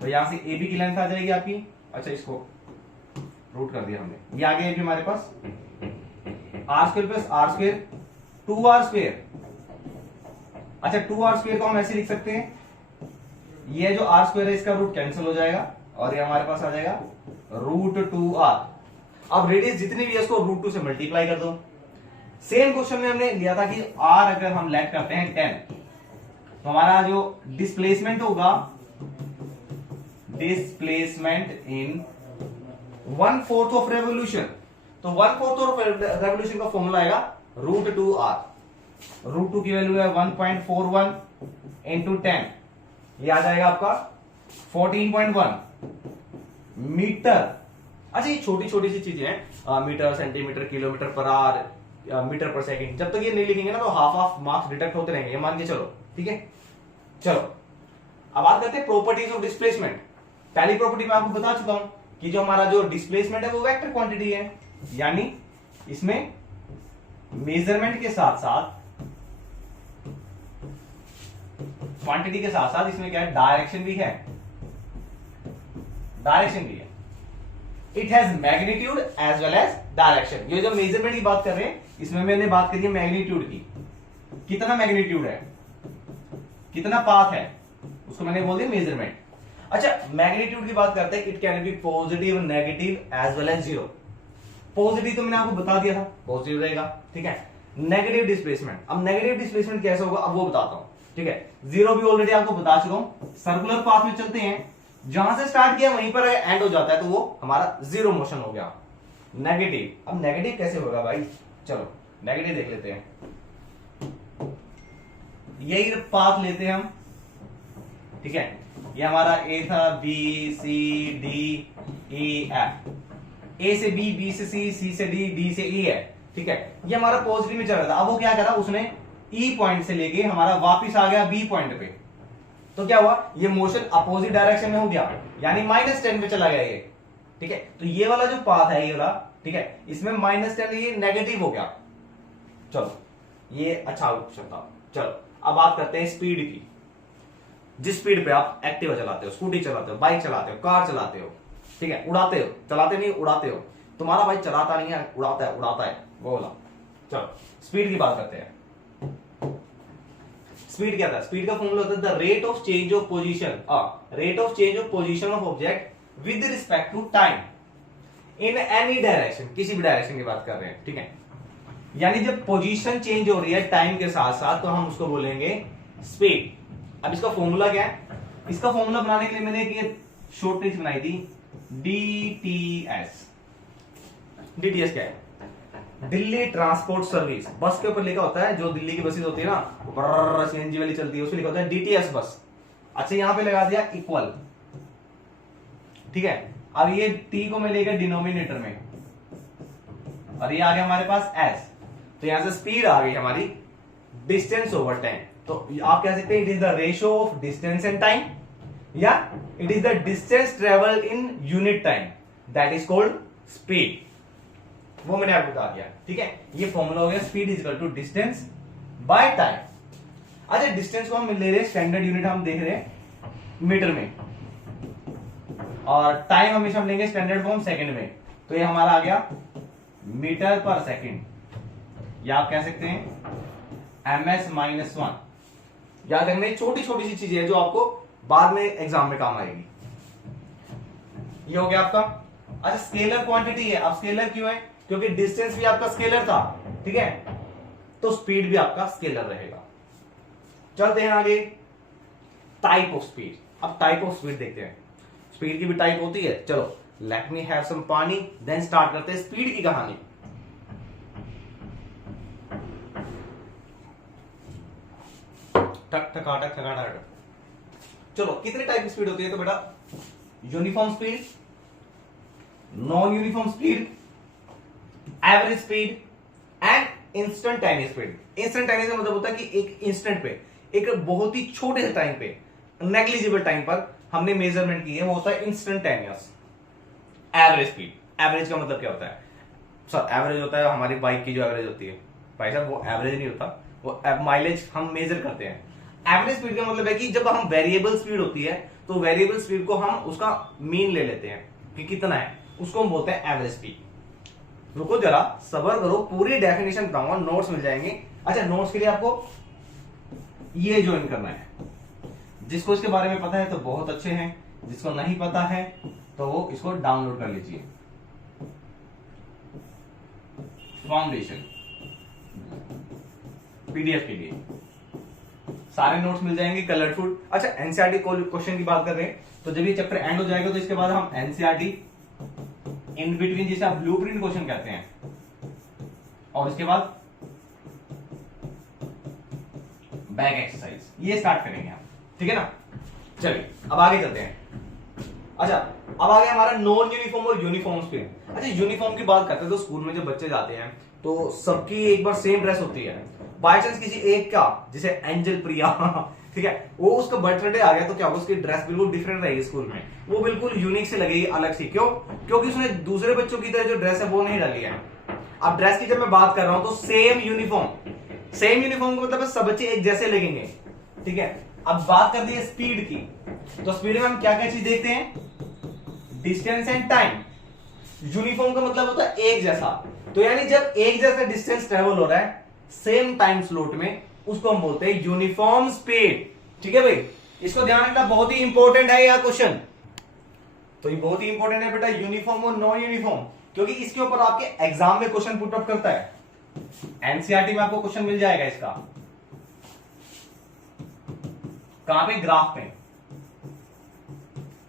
तो यहां से ए बी की लेंथ आ जाएगी आपकी। अच्छा इसको रूट कर दिया हमने, ये आ गया हमारे पास r square plus r square 2r square. अच्छा 2r स्क्वायर को हम ऐसे लिख सकते हैं, ये जो r स्क्वायर है इसका रूट कैंसिल हो जाएगा और ये हमारे पास आ जाएगा √2r। अब रेडियस जितनी भी है उसको √2 से मल्टीप्लाई कर दो। सेम क्वेश्चन में हमने लिया था कि r अगर हम लेट करते हैं 10, तो हमारा जो डिस्प्लेसमेंट होगा, डिस्प्लेसमेंट इन 1/4 ऑफ रेवोल्यूशन, तो 1/4 ऑफ रेवोल्यूशन का फॉर्मूला आएगा √2r। √2 की वैल्यू है 1.41 इंटू 10, ये आ जाएगा आपका 14.1 मीटर। अच्छा ये छोटी छोटी सी चीजें हैं, metre, centimetre, kilometre per hour, metre per second, जब तक ये नहीं लिखेंगे ना तो हाफ मार्क्स डिडक्ट होते रहेंगे, ये मान के चलो, ठीक है। चलो अब बात करते हैं प्रॉपर्टीज ऑफ डिस्प्लेसमेंट। पहली प्रॉपर्टी मैं आपको बता चुका हूं कि जो हमारा जो डिस्प्लेसमेंट है वो वेक्टर क्वांटिटी है, यानी इसमें मेजरमेंट के साथ साथ, क्वांटिटी के साथ साथ इसमें क्या है, डायरेक्शन भी है, डायरेक्शन भी है। It has magnitude as well as direction. ये जो मेजरमेंट की बात कर रहे हैं इसमें मैंने बात करी है मैग्नीट्यूड की, कितना मैग्नीट्यूड है, कितना पाथ है, उसको मैंने बोल दिया मेजरमेंट। अच्छा मैग्नीट्यूड की बात करते हैं, it can be positive, negative as well as zero. Positive तो मैंने आपको बता दिया था, पॉजिटिव रहेगा, ठीक है। नेगेटिव डिस्प्लेसमेंट, अब नेगेटिव डिस्प्लेसमेंट कैसे होगा अब वो बताता हूं, ठीक है। जीरो भी ऑलरेडी आपको बता चुका हूं। सर्कुलर पाथ में चलते हैं, जहां से स्टार्ट किया वहीं पर एंड हो जाता है, तो वो हमारा जीरो मोशन हो गया। नेगेटिव, अब नेगेटिव कैसे होगा भाई, चलो नेगेटिव देख लेते हैं। यही पाथ लेते हैं हम, ठीक है। ये हमारा ए था, B C D E F, A से बी, बी से सी से डी से ई है, ठीक है। ये हमारा पॉजिटिव में चल रहा था, अब वो क्या करा, उसने ई पॉइंट से लेके हमारा वापिस आ गया बी पॉइंट पे, तो क्या हुआ, ये मोशन अपोजिट डायरेक्शन में हो गया, यानी -10 पे चला गया ये, ठीक है। तो ये वाला जो पाथ है ये वाला, ठीक है, इसमें -10 ये नेगेटिव हो गया। चलो ये अच्छा ऑप्शन था। चलो अब बात करते हैं स्पीड की। जिस स्पीड पे आप एक्टिवा चलाते हो, स्कूटी चलाते हो, बाइक चलाते हो, कार चलाते हो, ठीक है, उड़ाते हो, चलाते नहीं उड़ाते हो, तुम्हारा भाई चलाता नहीं है, उड़ाता है वो बोला। चलो स्पीड की बात करते हैं। स्पीड क्या था, स्पीड का फॉर्मूला होता है the rate of change of position, rate of change of position of object with respect to time in any direction, किसी भी डायरेक्शन की बात कर रहे हैं, ठीक है। यानी जब पोजीशन चेंज हो रही है टाइम के साथ साथ, तो हम उसको बोलेंगे स्पीड। अब इसका फॉर्मूला क्या है, इसका फॉर्मूला बनाने के लिए मैंने एक शॉर्ट ट्रिक्स बनाई थी, डीटीएस। डीटीएस क्या है, दिल्ली ट्रांसपोर्ट सर्विस। बस के ऊपर लिखा होता है, जो दिल्ली की बसेस होती है ना, सीएनजी वाली चलती है, उसमें लिखा होता है डीटीएस बस। अच्छा यहां पे लगा दिया इक्वल, ठीक है। अब ये टी को मैं लेकर डिनोमिनेटर में, और ये आ गया हमारे पास एस, तो यहां से स्पीड आ गई हमारी डिस्टेंस ओवर टाइम। तो आप कह सकते हैं it is the ratio of distance and time, या it is the distance travel in unit time, that is called speed. वो मैंने आपको बता दिया, ठीक है। ये फॉर्मूला हो गया speed is equal to distance by time. अच्छा डिस्टेंस को हम ले रहे हैं, स्टैंडर्ड यूनिट हम देख रहे हैं मीटर में, और टाइम हमेशा हम लेंगे स्टैंडर्ड फॉर्म सेकंड में, तो ये हमारा आ गया मीटर पर सेकंड, या आप कह सकते हैं ms-1। याद रखना छोटी छोटी सी चीजें हैं जो आपको बाद में एग्जाम में काम आएगी। ये हो गया आपका। अच्छा स्केलर क्वांटिटी है, अब स्केलर क्यों है, क्योंकि डिस्टेंस भी आपका स्केलर था, ठीक है, तो स्पीड भी आपका स्केलर रहेगा। चलते हैं आगे, टाइप ऑफ स्पीड। अब टाइप ऑफ स्पीड देखते हैं, स्पीड की भी टाइप होती है। चलो लेट मी हैव सम पानी, देन स्टार्ट करते हैं स्पीड की कहानी। ठक ठकाटक ठकाटक। चलो कितने टाइप की स्पीड होती है, तो बेटा uniform speed, non uniform speed, average speed and instantaneous speed. Instantaneous का मतलब होता है कि एक इंस्टेंट पे, एक बहुत ही छोटे से टाइम पे, नेग्लिजिबल टाइम पर हमने मेजरमेंट की है, वो होता है इंस्टेंटेनियस। एवरेज स्पीड, एवरेज का मतलब क्या होता है सर, एवरेज होता है हमारी बाइक की जो एवरेज होती है, भाई साहब वो एवरेज नहीं होता, वो माइलेज हम मेजर करते हैं। एवरेज स्पीड का मतलब है कि जब हम वेरिएबल स्पीड होती है, तो वेरिएबल स्पीड को हम उसका मीन ले लेते हैं कि कितना है, उसको हम बोलते हैं एवरेज स्पीड। रुको जरा सब्र करो, पूरी डेफिनेशन बताऊंगा, नोट्स मिल जाएंगे। अच्छा नोट्स के लिए आपको ये ज्वाइन करना है, जिसको इसके बारे में पता है तो बहुत अच्छे हैं, जिसको नहीं पता है तो वो इसको डाउनलोड कर लीजिए। फाउंडेशन, पीडीएफ के लिए सारे नोट्स मिल जाएंगे कलरफुल। अच्छा एनसीईआरटी क्वेश्चन की बात कर रहे हैं, तो जब ये चैप्टर एंड हो जाएगा तो इसके बाद हम एनसीईआरटी इन बिटवीन, जिसे आप ब्लूप्रिंट क्वेश्चन कहते हैं, और इसके बाद बैक एक्सरसाइज, ये स्टार्ट करेंगे हम, ठीक है ना। चलिए अब आगे चलते हैं। अच्छा अब आ गया हमारा नॉन यूनिफॉर्म और यूनिफॉर्म्स पे। अच्छा यूनिफॉर्म की बात करते हैं तो स्कूल में जब बच्चे जाते हैं तो सबकी एक बार सेम ड्रेस होती है। बाय चांस किसी एक का, जैसे एंजल प्रिया ठीक है, वो उसका बर्थडे आ गया तो क्या होगा, उसकी ड्रेस बिल्कुल डिफरेंट रहेगी स्कूल में, वो बिल्कुल यूनिक से लगेगी, अलग सी। क्यों? क्योंकि उसने दूसरे बच्चों की तरह जो ड्रेस है वो नहीं डाली है। अब ड्रेस की जब मैं बात कर रहा हूं तो सेम यूनिफॉर्म का मतलब सब बच्चे एक जैसे लगेंगे, ठीक है। अब बात करते हैं स्पीड की, तो स्पीड में हम क्या क्या चीज देखते हैं, डिस्टेंस एंड टाइम। यूनिफॉर्म का मतलब होता है एक जैसा, तो यानी जब एक जैसा डिस्टेंस ट्रेवल हो रहा है सेम टाइम स्लॉट में, उसको हम बोलते हैं यूनिफॉर्म स्पीड, ठीक है भाई। इसको ध्यान रखना, बहुत ही इंपॉर्टेंट है यह क्वेश्चन, तो ये बहुत ही इंपॉर्टेंट है बेटा, यूनिफॉर्म और नॉन यूनिफॉर्म, क्योंकि इसके ऊपर आपके एग्जाम में क्वेश्चन पुट अप करता है। एनसीईआरटी में आपको क्वेश्चन मिल जाएगा इसका, कहां पे, ग्राफ में।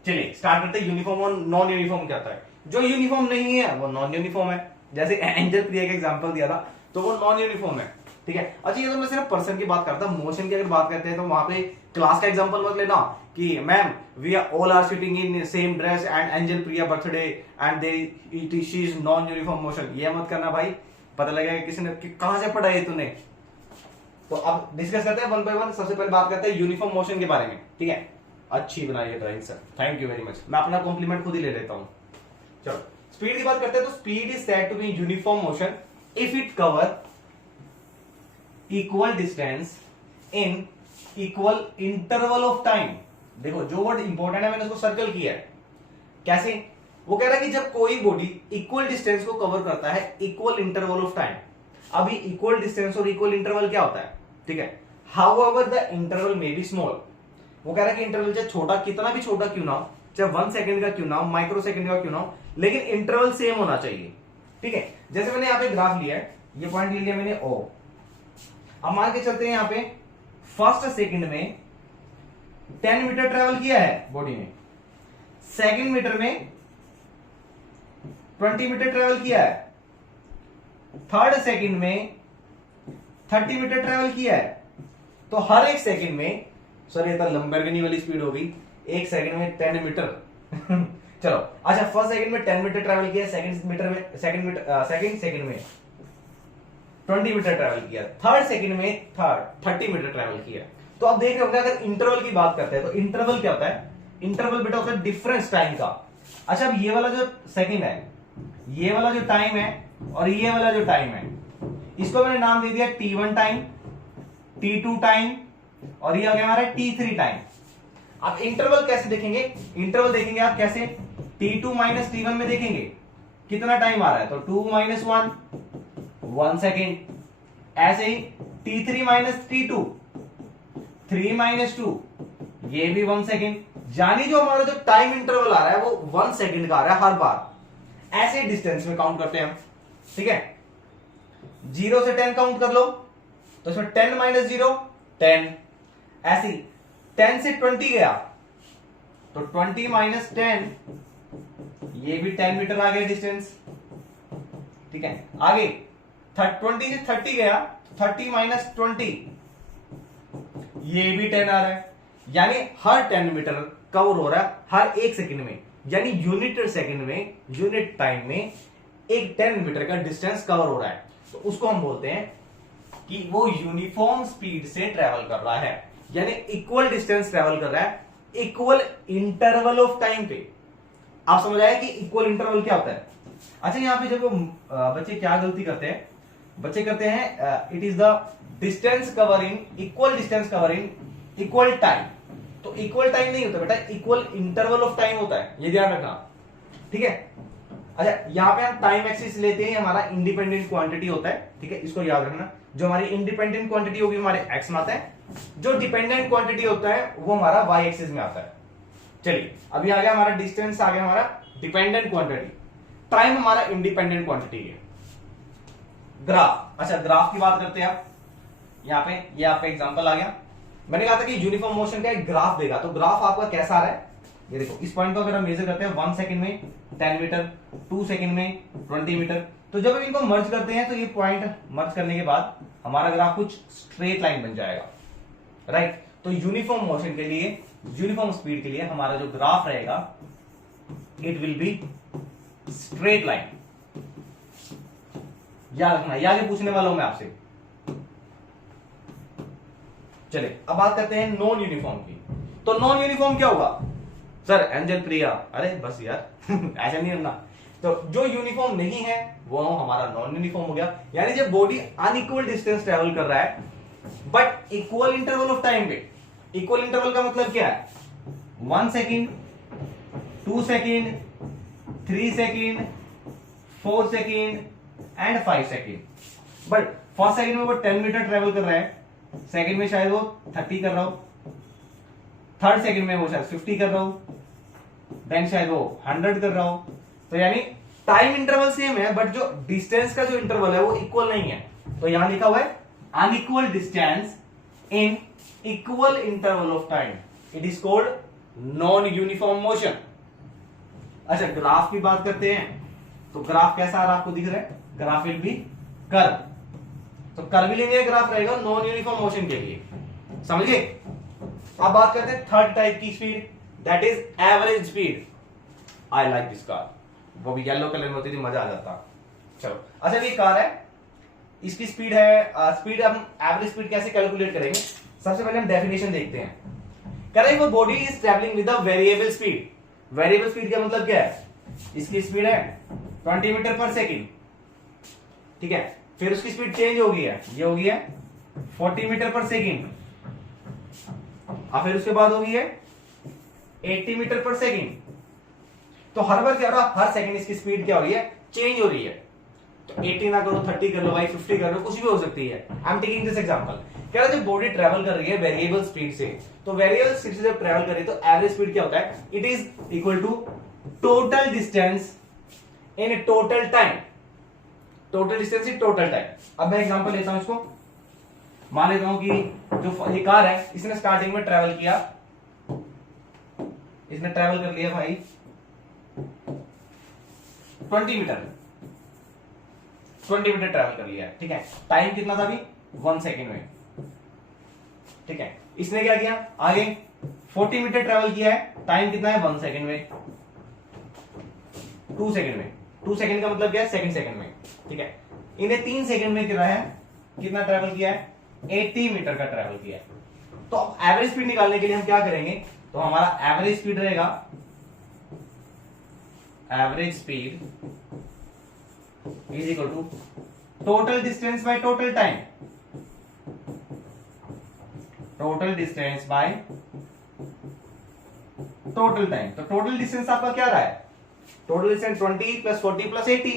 चलिए स्टार्ट करते हैं, यूनिफॉर्म और नॉन यूनिफॉर्म क्या होता है। जो यूनिफॉर्म नहीं है वो नॉन यूनिफॉर्म है, जैसे एंजल प्रिया का एग्जांपल दिया था तो वो नॉन यूनिफॉर्म है, ठीक है। अच्छा ये तो मैं सिर्फ पर्सन की बात करता हूं, मोशन की अगर बात करते हैं तो वहां पे क्लास का एग्जांपल मत लेना कि ma'am we are all are sitting in same dress and Angel Priya birthday and they she is non uniform motion, ये मत करना भाई, पता लगेगा किसी ने कहां से पढ़ा है तूने। तो अब डिस्कस करते हैं वन बाय वन। सबसे पहले बात करते हैं यूनिफॉर्म मोशन के बारे में, ठीक है। अच्छी बनाई है drawing sir, thank you very much, मैं अपना कॉम्प्लीमेंट खुद ही ले लेता हूं। चलो स्पीड की बात करते हैं, तो speed is said to be uniform motion if it cover equal distance in equal interval of time. देखो जो वर्ड इंपॉर्टेंट है मैंने उसको सर्कल किया है, कैसे, वो कह रहा है कि जब कोई बॉडी इक्वल डिस्टेंस को कवर करता है इक्वल इंटरवल ऑफ टाइम। अभी इक्वल डिस्टेंस और इक्वल इंटरवल क्या होता है, ठीक है। However the interval may be small, वो कह रहा है कि इंटरवल चाहे छोटा, कितना भी छोटा क्यों ना हो, चाहे 1 सेकंड का क्यों ना हो, माइक्रो सेकंड का क्यों ना हो, लेकिन इंटरवल सेम होना चाहिए, ठीक है। जैसे मैंने यहाँ पे ग्राफ लिया है, ये पॉइंट ले लिया मैंने ओ, अब मान के चलते हैं यहाँ पे फर्स्ट सेकंड में 10 मीटर ट्रेवल किया है बॉडी ने, सेकंड मीटर में 20 मीटर ट्रेवल किया है, थर्ड सेकंड में 30 मीटर ट्रेवल किया है। तो हर एक सेकंड में, सर ये तो लंबरगिनी वाली स्पीड होगी, एक सेकंड में 10 मीटर चलो अच्छा, फर्स्ट सेकंड में 10 मीटर ट्रेवल किया, सेकंड सेकंड में 20 मीटर ट्रेवल किया, थर्ड सेकंड में 30 मीटर ट्रेवल किया। तो आप देख रहे होंगे अगर इंटरवल की बात करते हैं तो इंटरवल क्या होता है, इंटरवल बेटा होता है डिफरेंस टाइम का। अच्छा अब ये वाला जो सेकंड है, ये वाला जो टाइम है और ये वाला जो टाइम है, इसको मैंने नाम दे दिया T1 टाइम, T2 टाइम और ये आ गया हमारा T3 टाइम। आप इंटरवल कैसे देखेंगे, इंटरवल देखेंगे आप कैसे, T2 माइनस T1 में देखेंगे कितना टाइम आ रहा है, तो 2 माइनस 1 सेकेंड। ऐसे ही T3 माइनस T2 3 माइनस 2, ये भी 1 सेकेंड। यानी जो हमारा जो टाइम इंटरवल आ रहा है वो 1 सेकेंड का आ रहा है हर बार। ऐसे डिस्टेंस में काउंट करते हैं हम, ठीक है। 0 से 10 काउंट कर लो तो इसमें 10 माइनस 0 10, ऐसे 10 से 20 गया तो 20 माइनस 10, ये भी 10 मीटर आ गया डिस्टेंस, ठीक है। आगे 20 से 30 गया तो 30 माइनस 20, ये भी 10 आ रहा है। यानी हर 10 मीटर कवर हो रहा है हर एक सेकंड में, यानी यूनिट सेकंड में, यूनिट टाइम में एक 10 मीटर का डिस्टेंस कवर हो रहा है। तो उसको हम बोलते हैं कि वो यूनिफॉर्म स्पीड से ट्रेवल कर रहा है, यानी इक्वल डिस्टेंस ट्रेवल कर रहा है इक्वल इंटरवल ऑफ टाइम पे। आप समझ आए कि इक्वल इंटरवल क्या होता है। अच्छा यहाँ पे जब बच्चे क्या गलती करते हैं, बच्चे करते हैं it is the distance covering, equal distance covering equal time. तो इक्वल टाइम नहीं होता बेटा, इक्वल इंटरवल ऑफ टाइम होता है, ये ध्यान रखना, ठीक है। अच्छा यहाँ पे हम टाइम एक्सिस लेते हैं, हमारा इंडिपेंडेंट क्वांटिटी होता है, ठीक है, इसको याद रखना। जो हमारी इंडिपेंडेंट क्वांटिटी होगी हमारे एक्स में आता है, जो डिपेंडेंट क्वांटिटी होता है वो हमारा वाई एक्सिस में आता है। चलिए अभी आ गया हमारा डिस्टेंस, आ गया हमारा डिपेंडेंट क्वांटिटी, टाइम हमारा इंडिपेंडेंट क्वांटिटी है। ग्राफ। अच्छा ग्राफ की बात करते हैं आप, यहाँ पे ये आपका एग्जांपल आ गया। मैंने कहा था कि यूनिफॉर्म मोशन का एक ग्राफ देगा, तो ग्राफ आपका कैसा आ रहा है, ये देखो इस पॉइंट को अगर हम मेजर करते हैं 1 सेकंड में 10 मीटर, 2 सेकंड में 20 मीटर, तो जब हम इनको मर्ज करते हैं तो ये पॉइंट मर्ज करने के बाद हमारा ग्राफ कुछ स्ट्रेट लाइन बन जाएगा, राइट। तो यूनिफॉर्म मोशन के लिए, यूनिफॉर्म स्पीड के लिए हमारा जो ग्राफ रहेगा it will be straight line. याद रखना, ये आगे पूछने वाला हूं मैं आपसे। चले अब बात करते हैं नॉन यूनिफॉर्म की। तो नॉन यूनिफॉर्म क्या होगा सर, एंजल प्रिया, अरे बस यार ऐसा नहीं करना। तो जो यूनिफॉर्म नहीं है वो हमारा नॉन यूनिफॉर्म हो गया, यानी जब बॉडी अनइक्वल डिस्टेंस ट्रेवल कर रहा है but equal interval of time पे। इक्वल इंटरवल का मतलब क्या है, 1 second, 2 second, 3 second, 4 second and 5 second. But first second में वो 10 मीटर ट्रेवल कर रहा है, सेकेंड में शायद वो 30 कर रहा हो, थर्ड सेकेंड में वो शायद 50 कर रहा हो, देन शायद वो 100 कर रहा हो। तो यानी टाइम इंटरवल सेम है बट जो डिस्टेंस का जो इंटरवल है वो इक्वल नहीं है। तो यहां लिखा हुआ है unequal distance in equal interval of time, it is called non uniform motion. अच्छा ग्राफ की बात करते हैं, तो ग्राफ कैसा आ रहा है आपको दिख रहा है, ग्राफ विल बी कर्व। तो कर्विलिनियर ग्राफ रहेगा नॉन यूनिफॉर्म मोशन के लिए, समझिए। अब बात करते हैं थर्ड टाइप की speed, that is average speed. I like this car, वो भी येलो कलर में होती थी, मजा आ जाता। चलो अच्छा ये कार है, इसकी स्पीड है, स्पीड हम एवरेज स्पीड कैसे कैलकुलेट करेंगे, सबसे पहले हम डेफिनेशन देखते हैं। कह रहे हैं वो body is travelling with a variable speed. Variable speed का मतलब क्या है, इसकी स्पीड है 20 मीटर पर सेकेंड, ठीक है। फिर उसकी स्पीड चेंज हो गई है, ये हो गई है 40 मीटर पर सेकेंड, और फिर उसके बाद हो गई है 80 मीटर पर सेकेंड। तो हर बार क्या हो रहा है, हर सेकंड इसकी स्पीड क्या हो रही है, चेंज हो रही है। तो 80 ना करो, 30 कर लो भाई, 50 कर लो, कुछ भी हो सकती है। I am taking this example. कह रहा है जब बॉडी ट्रेवल कर रही है वेरिएबल स्पीड से, तो वेरिएबल स्पीड से जब ट्रेवल कर रही है तो एवरेज स्पीड क्या होता है, it is equal to total distance in total time. Total distance in total time. अब मैं एग्जांपल लेता हूं इसको, मान लेता हूं कि जो ये कार है इसने स्टार्टिंग में ट्रेवल किया, इसने ट्रेवल कर लिया भाई 20 मीटर, 20 मीटर ट्रेवल कर लिया, ठीक है। टाइम कितना था अभी, 1 सेकेंड में, ठीक है। इसने क्या किया, आगे 40 मीटर ट्रेवल किया है, टाइम कितना है 1 सेकेंड में, 2 सेकेंड में, 2 सेकेंड का मतलब क्या है, सेकेंड सेकेंड में, ठीक है। इन्हें 3 सेकेंड में कितना ट्रेवल किया है, 80 मीटर का ट्रेवल किया है। तो अब एवरेज स्पीड निकालने के लिए हम क्या करेंगे, तो हमारा एवरेज स्पीड रहेगा, average speed is equal to total distance by total time, total distance by total time. तो टोटल डिस्टेंस आपका क्या रहा है, total distance 20 plus 40 plus 80,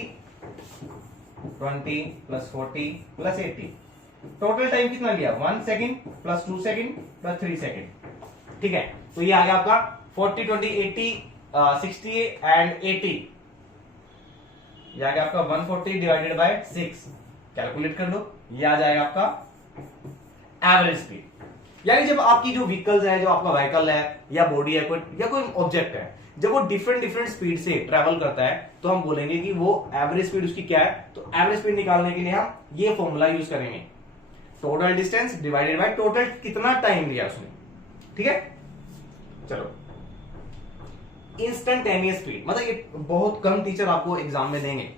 20 plus 40 plus 80। Total time कितना लिया, 1 second plus 2 second plus 3 second, ठीक है। तो ये आ गया आपका 40 20 80 60 एंड 80, ये आ गया आपका 140 डिवाइडेड बाय 6, कैलकुलेट कर लो, ये आ जाएगा आपका एवरेज स्पीड। यानी जब आपकी जो व्हीकल्स है, जो आपका व्हीकल है या बॉडी है या कोई ऑब्जेक्ट है, जब वो डिफरेंट डिफरेंट स्पीड से ट्रेवल करता है तो हम बोलेंगे कि वो एवरेज स्पीड उसकी क्या है। तो एवरेज स्पीड निकालने के लिए हम ये फॉर्मूला यूज करेंगे, total distance divided by total कितना टाइम लिया उसने, ठीक है। चलो इंस्टेंटेनियस स्पीड, मतलब ये बहुत कम टीचर आपको एग्जाम में देंगे,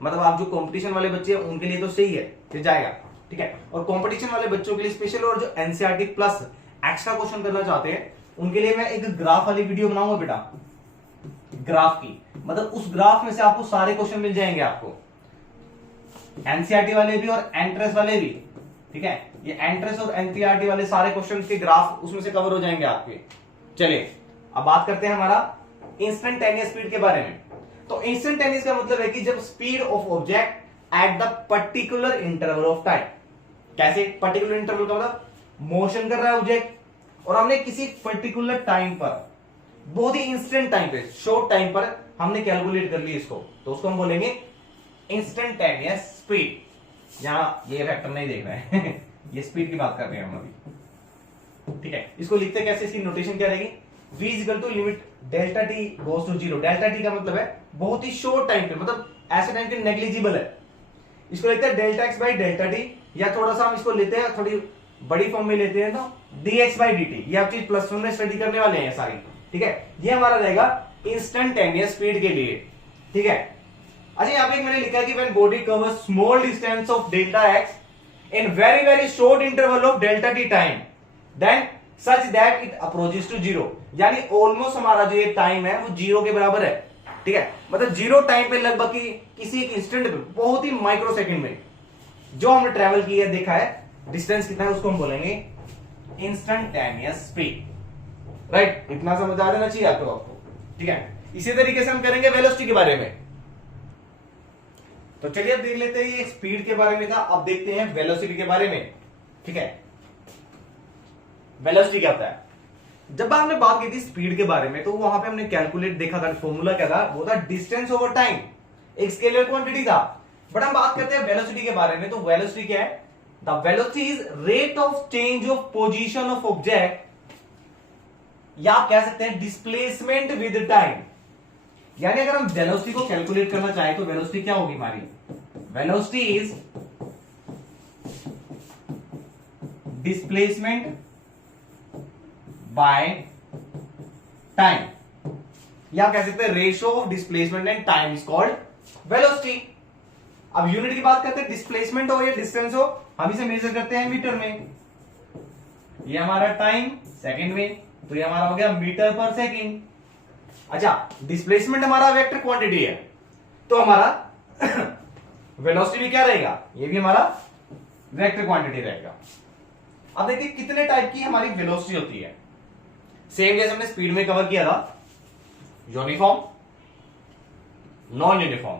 मतलब आप जो कंपटीशन वाले बच्चे हैं उनके लिए तो सही है, फिर जाएगा, ठीक है। और कंपटीशन वाले बच्चों के लिए स्पेशल, और जो एनसीईआरटी प्लस एक्स्ट्रा क्वेश्चन करना चाहते हैं उनके लिए मैं एक ग्राफ वाली वीडियो बनाऊंगा बेटा, ग्राफ की, मतलब उस ग्राफ में से आपको सारे क्वेश्चन मिल जाएंगे, आपको एनसीईआरटी वाले भी और एंट्रेंस वाले भी, ठीक है। ये एंट्रेंस और एनसीईआरटी वाले सारे क्वेश्चन के ग्राफ उसमें से कवर हो जाएंगे आपके। चलिए अब बात करते हैं हमारा इंस्टेंटेनियस स्पीड के बारे में। तो इंस्टेंटेनियस का मतलब है कि जब speed of object at the particular interval of time. कैसे पर्टिकुलर इंटरवल का मतलब, मोशन कर रहा है ऑब्जेक्ट और हमने किसी पर्टिकुलर टाइम पर, बहुत ही इंस्टेंट टाइम पे, शॉर्ट टाइम पर हमने कैलकुलेट कर लिया इसको, तो उसको हम बोलेंगे इंस्टेंटेनियस स्पीड। यहाँ ये फैक्टर नहीं देख रहे हैं ये स्पीड की बात कर रहे हैं हम अभी, ठीक है। इसको लिखते कैसे, इसकी नोटेशन क्या रहेगी, v equal to limit delta T goes to zero. Delta T का मतलब है बहुत ही शॉर्ट टाइम पे, मतलब ऐसे टाइम पे नेग्लिजिबल है। इसको लिखते हैं delta x by delta T, या थोड़ा सा हम इसको लेते हैं थोड़ी बड़ी फॉर्म में लेते हैं तो dx बाई dt। ये आप चीज प्लस वन में स्टडी करने वाले हैं सारी, ठीक है। ये हमारा रहेगा इंस्टेंटेनियस स्पीड के लिए, ठीक है। अच्छा यहाँ पे मैंने लिखा है कि when body covers small distance of delta X in very very short interval of delta T time then such that it approaches to zero, यानी ऑलमोस्ट हमारा जो ये टाइम है वो जीरो के बराबर है, ठीक है। मतलब जीरो टाइम पे लगभग किसी एक इंस्टेंट पे बहुत ही माइक्रो सेकंड में जो हमने ट्रेवल किया है, देखा है डिस्टेंस कितना है, उसको हम बोलेंगे इंस्टेंटेनियस स्पीड, राइट। इतना समझ आ जाना चाहिए आपको, ठीक है। इसी तरीके से हम करेंगे वेलोसिटी के बारे में। तो चलिए अब देख लेते हैं, ये स्पीड के बारे में था, अब देखते हैं वेलोसिटी के बारे में, ठीक है। वेलोसिटी क्या होता है, जब आपने बात की थी स्पीड के बारे में तो वहां पे हमने कैलकुलेट देखा था, फॉर्मूला क्या था, वो था डिस्टेंस ओवर टाइम, एक स्केलर क्वांटिटी था। बट हम बात करते हैं वेलोसिटी के बारे में, तो वेलोसिटी क्या है, the velocity is rate of change of position of object, या आप कह सकते हैं डिस्प्लेसमेंट विद टाइम। यानी अगर हम वेलोसिटी को कैलकुलेट करना चाहें तो वेलोसिटी क्या होगी हमारी, velocity is displacement by time, या कह सकते हैं ratio of displacement and time is called velocity. अब यूनिट की बात करते हैं, डिस्प्लेसमेंट हो या डिस्टेंस हो, हम इसे मेजर करते हैं मीटर में, ये हमारा टाइम सेकंड में, तो ये हमारा हो गया मीटर पर सेकंड। अच्छा डिस्प्लेसमेंट हमारा वेक्टर क्वांटिटी है, तो हमारा वेलोसिटी भी क्या रहेगा, ये भी हमारा वेक्टर क्वांटिटी रहेगा। अब देखिए कितने टाइप की हमारी वेलोसिटी होती है, सेम जैसे हमने स्पीड में कवर किया था, uniform, non uniform,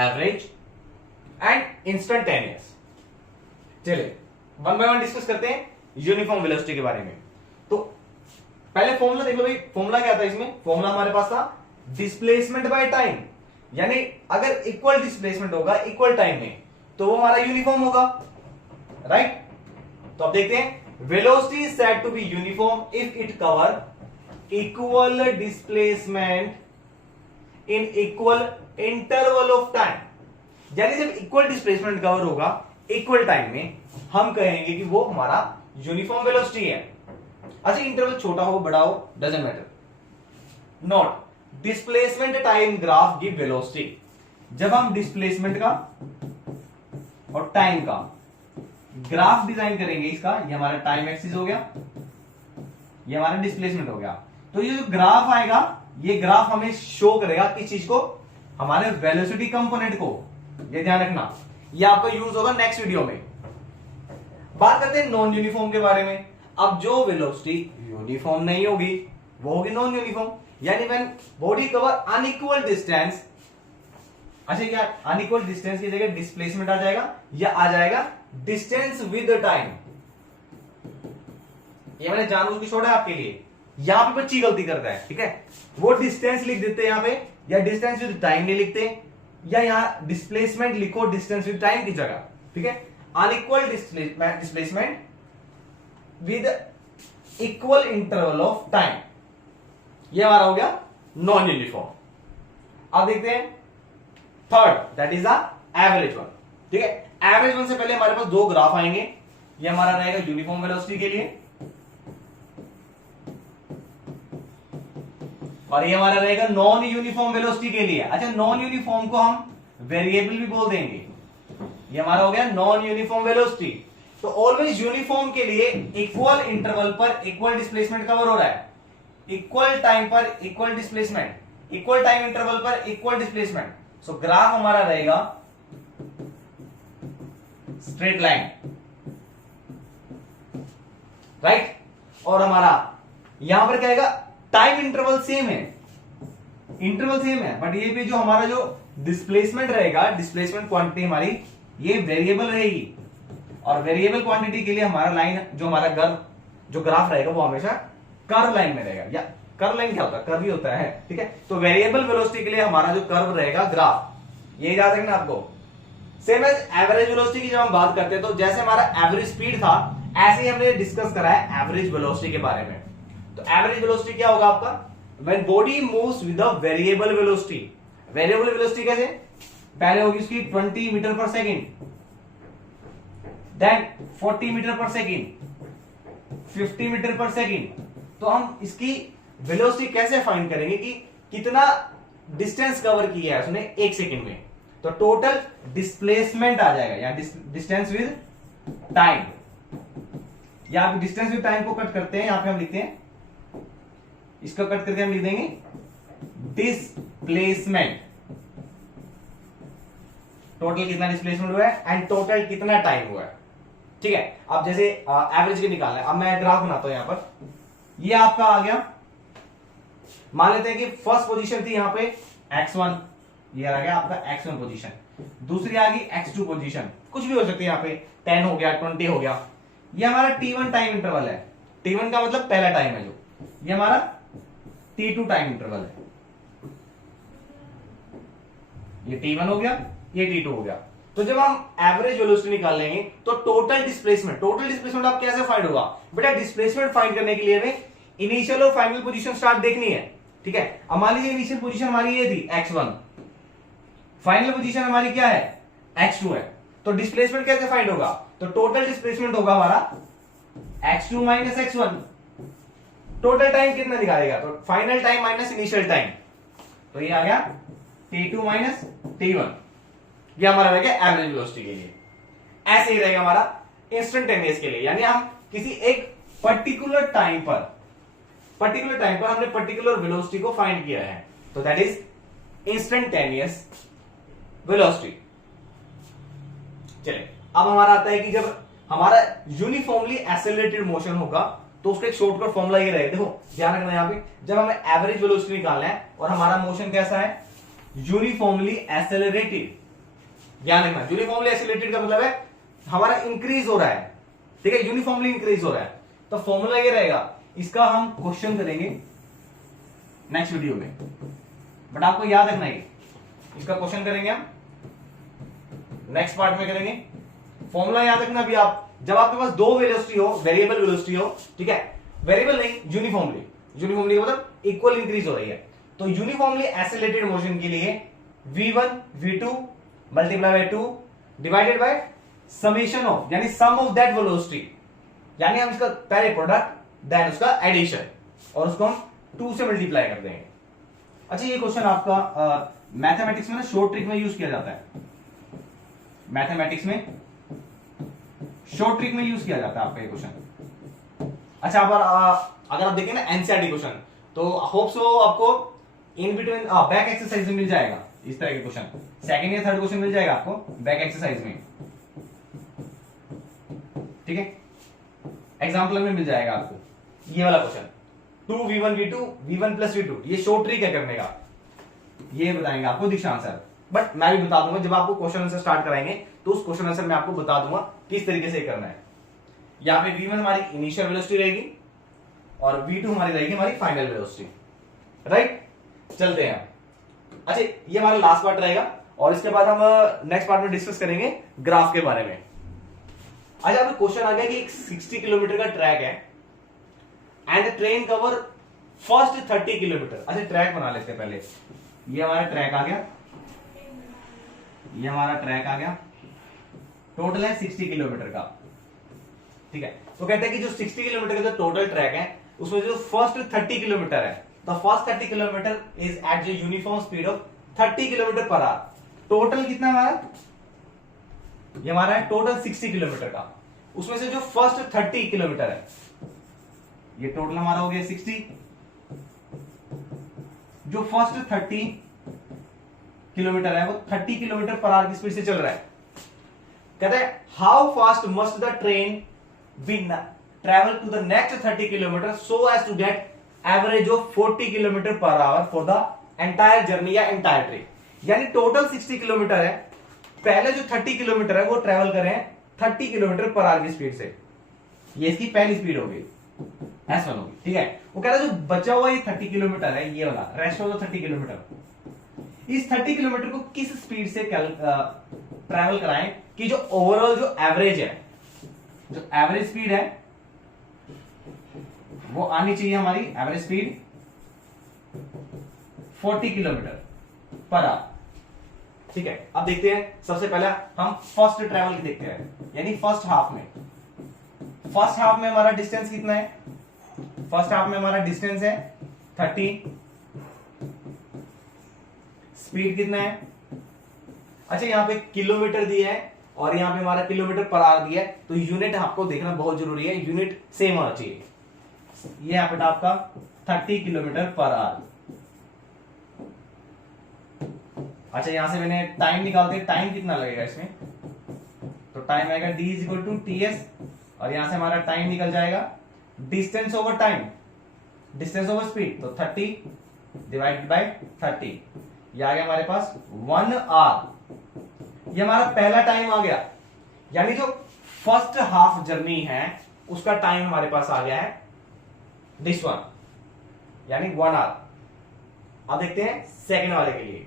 average and instantaneous. चलिए वन बाय वन डिस्कस करते हैं यूनिफॉर्म वेलोसिटी के बारे में। तो पहले फॉर्मूला देख लो भाई, फॉर्मूला क्या था इसमें, फॉर्मूला हमारे पास था डिस्प्लेसमेंट बाय टाइम, यानी अगर इक्वल डिस्प्लेसमेंट होगा इक्वल टाइम में तो वो हमारा यूनिफॉर्म होगा, राइट। तो अब देखते हैं, velocity is said to be uniform if it cover equal displacement in equal interval of time. यानी जब इक्वल डिस्प्लेसमेंट कवर होगा इक्वल टाइम में, हम कहेंगे कि वो हमारा यूनिफॉर्म वेलोसिटी है। अच्छा इंटरवल छोटा हो बड़ा हो doesn't matter, not displacement time graph give velocity. जब हम डिस्प्लेसमेंट का और टाइम का ग्राफ डिजाइन करेंगे, इसका ये हमारा टाइम एक्सिस हो गया, ये हमारा डिस्प्लेसमेंट हो गया, तो ये जो ग्राफ आएगा ये ग्राफ हमें शो करेगा किस चीज को, हमारे वेलोसिटी कंपोनेंट को। ये ध्यान रखना, ये आपका यूज होगा नेक्स्ट वीडियो में। बात करते हैं नॉन यूनिफॉर्म के बारे में। अब जो वेलोसिटी यूनिफॉर्म नहीं होगी वो होगी नॉन यूनिफॉर्म, यानी when body cover unequal distance. अच्छा क्या अनइक्वल डिस्टेंस की जगह डिस्प्लेसमेंट आ जाएगा या आ जाएगा डिस्टेंस विद टाइम। ये मैंने जानबूझ के छोड़ा आपके लिए, यहां पे बच्ची गलती कर रहा है, ठीक है। वो डिस्टेंस लिख देते हैं यहां पे, या डिस्टेंस विद टाइम नहीं लिखते, या यहां डिस्प्लेसमेंट लिखो डिस्टेंस विद टाइम की जगह, ठीक है। Unequal displacement with equal interval of time, ये हमारा हो गया नॉन यूनिफॉर्म। अब देखते हैं third, that is the average one, ठीक है। एवरेज वन से पहले हमारे पास दो ग्राफ आएंगे, ये हमारा रहेगा यूनिफॉर्म वेलोसिटी के लिए और ये हमारा रहेगा नॉन यूनिफॉर्म वेलोसिटी के लिए। अच्छा नॉन यूनिफॉर्म को हम वेरिएबल भी बोल देंगे, ये हमारा हो गया नॉन यूनिफॉर्म वेलोसिटी। तो ऑलवेज यूनिफॉर्म के लिए इक्वल इंटरवल पर इक्वल डिस्प्लेसमेंट कवर हो रहा है, इक्वल टाइम पर equal displacement, equal time interval पर इक्वल डिस्प्लेसमेंट। सो ग्राफ हमारा रहेगा स्ट्रेट लाइन, राइट। और हमारा यहां पर क्या आएगा, टाइम इंटरवल सेम है, इंटरवल सेम है, बट ये पे जो हमारा जो डिस्प्लेसमेंट रहेगा, डिस्प्लेसमेंट क्वांटिटी हमारी ये वेरिएबल रहेगी। और वेरिएबल क्वांटिटी के लिए हमारा लाइन जो हमारा जो ग्राफ रहेगा वो हमेशा कर्व लाइन में रहेगा। या कर्व लाइन क्या होता है, कर्व ही होता है, ठीक है। तो वेरिएबल वेलोसिटी के लिए हमारा जो कर्व रहेगा ग्राफ, ये याद रखना आपको, सेम एज एवरेज वेलोसिटी की जब हम बात करते हैं तो जैसे हमारा एवरेज स्पीड था ऐसे ही हमने डिस्कस करा है एवरेज वेलोसिटी के बारे में। तो एवरेज वेलोसिटी क्या होगा आपका, when body moves with a variable velocity. Variable velocity कैसे, पहले होगी उसकी 20 मीटर पर सेकेंड, देन 40 मीटर पर सेकेंड, 50 मीटर पर सेकेंड। तो हम इसकी वेलोसिटी कैसे फाइंड करेंगे कि कितना डिस्टेंस कवर किया है उसने एक सेकेंड में। तो टोटल डिस्प्लेसमेंट आ जाएगा या डिस्टेंस विद टाइम, या आप डिस्टेंस विद टाइम को कट करते हैं, यहां पे हम लिखते हैं, इसको कट करके हम लिख देंगे डिस्प्लेसमेंट। टोटल कितना डिस्प्लेसमेंट हुआ है एंड टोटल कितना टाइम हुआ है। ठीक है, अब जैसे एवरेज के निकालना है, अब मैं ग्राफ बनाता हूं यहां पर। ये आपका आ गया, मान लेते हैं कि फर्स्ट पोजीशन थी यहां पे x1, ये आ गया आपका x1 पोजीशन, दूसरी आ गई x2 पोजीशन, कुछ भी हो सकती है, यहां पे 10 हो गया, 20 हो गया। ये हमारा t1 टाइम इंटरवल है, t1 का मतलब पहला टाइम है जो, ये हमारा t2 टाइम इंटरवल है। ये t1 हो गया, ये t2 हो गया। तो जब हम एवरेज वेलोसिटी निकालेंगे तो टोटल डिस्प्लेसमेंट आप कैसे फाइंड होगा बेटा, डिस्प्लेसमेंट फाइंड करने के लिए हमें इनिशियल और फाइनल पोजीशन स्टार्ट देखनी है। ठीक है, अब मान लीजिए इनिशियल पोजीशन हमारी ये थी x1, फाइनल पोजीशन हमारी क्या है x2 है, तो डिस्प्लेसमेंट कैसे फाइंड होगा, तो टोटल डिस्प्लेसमेंट होगा हमारा x2 minus x1। Total time कितना दिखाएगा, तो final time minus initial time, तो ये आ गया t2 माइनस t1। ये हमारा रहेगा एवरेज वेलोसिटी के लिए। ऐसे ही रहेगा हमारा इंस्टेंटेनियस के लिए, यानी हम किसी एक पर्टिकुलर टाइम पर हमने पर्टिकुलर वेलोसिटी को फाइंड किया है, तो दैट इज इंस्टेंटेनियस वेलोसिटी। चलिए, अब हमारा आता है कि जब हमारा यूनिफॉर्मली एक्सेलरेटेड मोशन होगा तो उसका एक शॉर्टकट फॉर्मूला ये रहेगा। देखो ध्यान रखना यहां पे, जब हमें एवरेज वेलोसिटी निकालना है और हमारा मोशन कैसा है, यूनिफॉर्मली एक्सेलरेटेड। ध्यान रखना, यूनिफॉर्मली एक्सेलरेटेड का मतलब है हमारा इंक्रीज हो रहा है। ठीक है, यूनिफॉर्मली इंक्रीज हो रहा है, तो फॉर्मूला ये रहेगा। इसका हम क्वेश्चन करेंगे नेक्स्ट वीडियो में, बट आपको याद रखना है, इसका क्वेश्चन करेंगे हम नेक्स्ट पार्ट में करेंगे। फॉर्मूला याद रखना भी आप, जब आपके पास दो वेलोसिटी हो, वेरिएबल वेलोसिटी हो, ठीक है, वेरिएबल नहीं, यूनिफॉर्मली का मतलब इक्वल इंक्रीज हो रही है, तो यूनिफॉर्मली एक्सेलरेटेड मोशन के लिए v1 v2 multiply by 2 divided by summation of, यानी सम ऑफ दैट वेलोसिटी, यानी हम इसका पहले प्रोडक्ट देन उसका एडिशन, और उसको हम 2 से मल्टीप्लाई कर देंगे। अच्छा, ये क्वेश्चन आपका मैथमेटिक्स में ना शॉर्ट ट्रिक में यूज किया जाता है, मैथमेटिक्स में शॉर्ट ट्रिक में यूज किया जाता है आपका ये क्वेश्चन। अच्छा, अगर आप देखें ना एनसीईआरटी क्वेश्चन, तो होप सो आपको इन बिटवीन बैक एक्सरसाइज में मिल जाएगा इस तरह के क्वेश्चन, सेकंड या थर्ड क्वेश्चन मिल जाएगा आपको बैक एक्सरसाइज में। ठीक है, एग्जाम्पल में मिल जाएगा आपको ये वाला question, 2v1 v2 v1 plus v2, ये शॉर्ट ट्रिक है करने का, ये बताएंगे आपको दीक्षा आंसर। बट मैं भी बता दूंगा जब आपको क्वेश्चन आंसर स्टार्ट कराएंगे तो उस क्वेश्चन आंसर में आपको बता दूंगा किस तरीके से करना है। यहाँ पे v1 हमारी इनिशियल वेलोसिटी रहेगी और v2 हमारी रहेगी हमारी फाइनल वेलोसिटी। राइट, चलते हैं। अच्छा, ये हमारा लास्ट पार्ट रहेगा और इसके बाद हम नेक्स्ट पार्ट में डिस्कस करेंगे ग्राफ के बारे में। आज आपको क्वेश्चन आ गया कि एक 60 किलोमीटर का ट्रैक है and the train cover first 30 kilometre. अच्छा, ट्रैक बना लेते हैं पहले। ये हमारा ट्रैक आ गया, ये हमारा ट्रैक आ गया, टोटल है 60 किलोमीटर का। ठीक है, तो कहते हैं कि जो 60 किलोमीटर का जो टोटल ट्रैक है उसमें जो फर्स्ट 30 किलोमीटर है, the first 30 kilometre is at the uniform speed of 30 kilometre per our. Total कितना हमारा, ये हमारा है टोटल 60 किलोमीटर का, उसमें से जो फर्स्ट 30 किलोमीटर है, ये टोटल हमारा हो गया 60। जो फर्स्ट 30 किलोमीटर है वो 30 किलोमीटर पर आवर की स्पीड से चल रहा है। कहते हैं how fast must the train be travel to the next 30 kilometre so as to get average of 40 kilometre per hour for the entire journey या एंटायर ट्रिप। यानी टोटल 60 किलोमीटर है, पहले जो 30 किलोमीटर है वो ट्रेवल करें 30 किलोमीटर पर आवर की speed से, ये इसकी पहली स्पीड होगी, S1 होगी। ठीक है, वो कह रहा है जो बचा हुआ ये 30 किलोमीटर है, ये वाला रेस्ट ऑफ द 30 किलोमीटर, इस 30 किलोमीटर को किस स्पीड से ट्रैवल कराएं कि जो ओवरऑल जो एवरेज है, जो एवरेज स्पीड है वो आनी चाहिए हमारी average speed 40 kilometre per our. ठीक है, अब देखते हैं सबसे पहले हम फर्स्ट ट्रैवल की देखते हैं, यानी फर्स्ट हाफ में। फर्स्ट हाफ में हमारा डिस्टेंस कितना है? फर्स्ट हाफ में हमारा डिस्टेंस है 30, स्पीड कितना है? अच्छा, यहां पे किलोमीटर दिया है और यहां पे हमारा किलोमीटर पर आवर दिया है, तो यूनिट आपको देखना बहुत जरूरी है, यूनिट सेम होना चाहिए। ये यहां पे आपका 30 किलोमीटर पर आवर। अच्छा, यहां से मैंने टाइम निकालते हैं, टाइम कितना लगेगा इसमें? तो टाइम आएगा d इक्वल टू टीएस, और यहां से हमारा टाइम निकल जाएगा distance over time, distance over speed, तो 30 डिवाइडेड बाय 30, ये आ गया हमारे पास 1 आवर। ये हमारा पहला टाइम आ गया, यानी जो फर्स्ट हाफ जर्नी है उसका टाइम हमारे पास आ गया है दिस वन, यानी 1 आवर। अब देखते हैं सेकंड वाले के लिए,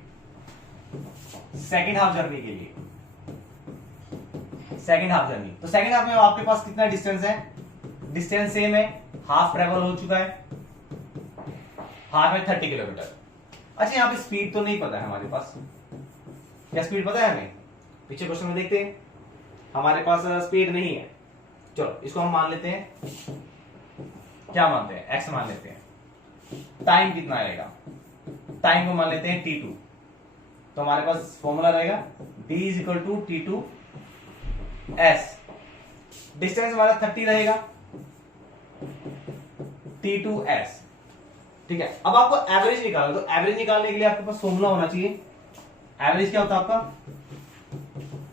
सेकंड हाफ जर्नी के लिए। सेकंड हाफ जर्नी, तो सेकंड हाफ में आपके पास कितना डिस्टेंस है? डिस्टेंस सेम है, हाफ ट्रेवल हो चुका है, हाफ में 30 किलोमीटर। अच्छा, यहां पे स्पीड तो नहीं पता है हमारे पास, क्या स्पीड पता है हमें? पीछे क्वेश्चन में देखते हैं, हमारे पास स्पीड नहीं है। चलो इसको हम मान लेते हैं, क्या मानते हैं? एक्स मान लेते हैं। टाइम कितना आएगा? टाइम को मान लेते हैं t2, तो हमारे पास फॉर्मूला रहेगा d is equal to T2 S। Distance हमारा 30 रहेगा, T2S। ठीक है, अब आपको एवरेज निकालना, तो एवरेज निकालने के लिए आपके पास फॉर्मूला होना चाहिए। एवरेज क्या होता है आपका?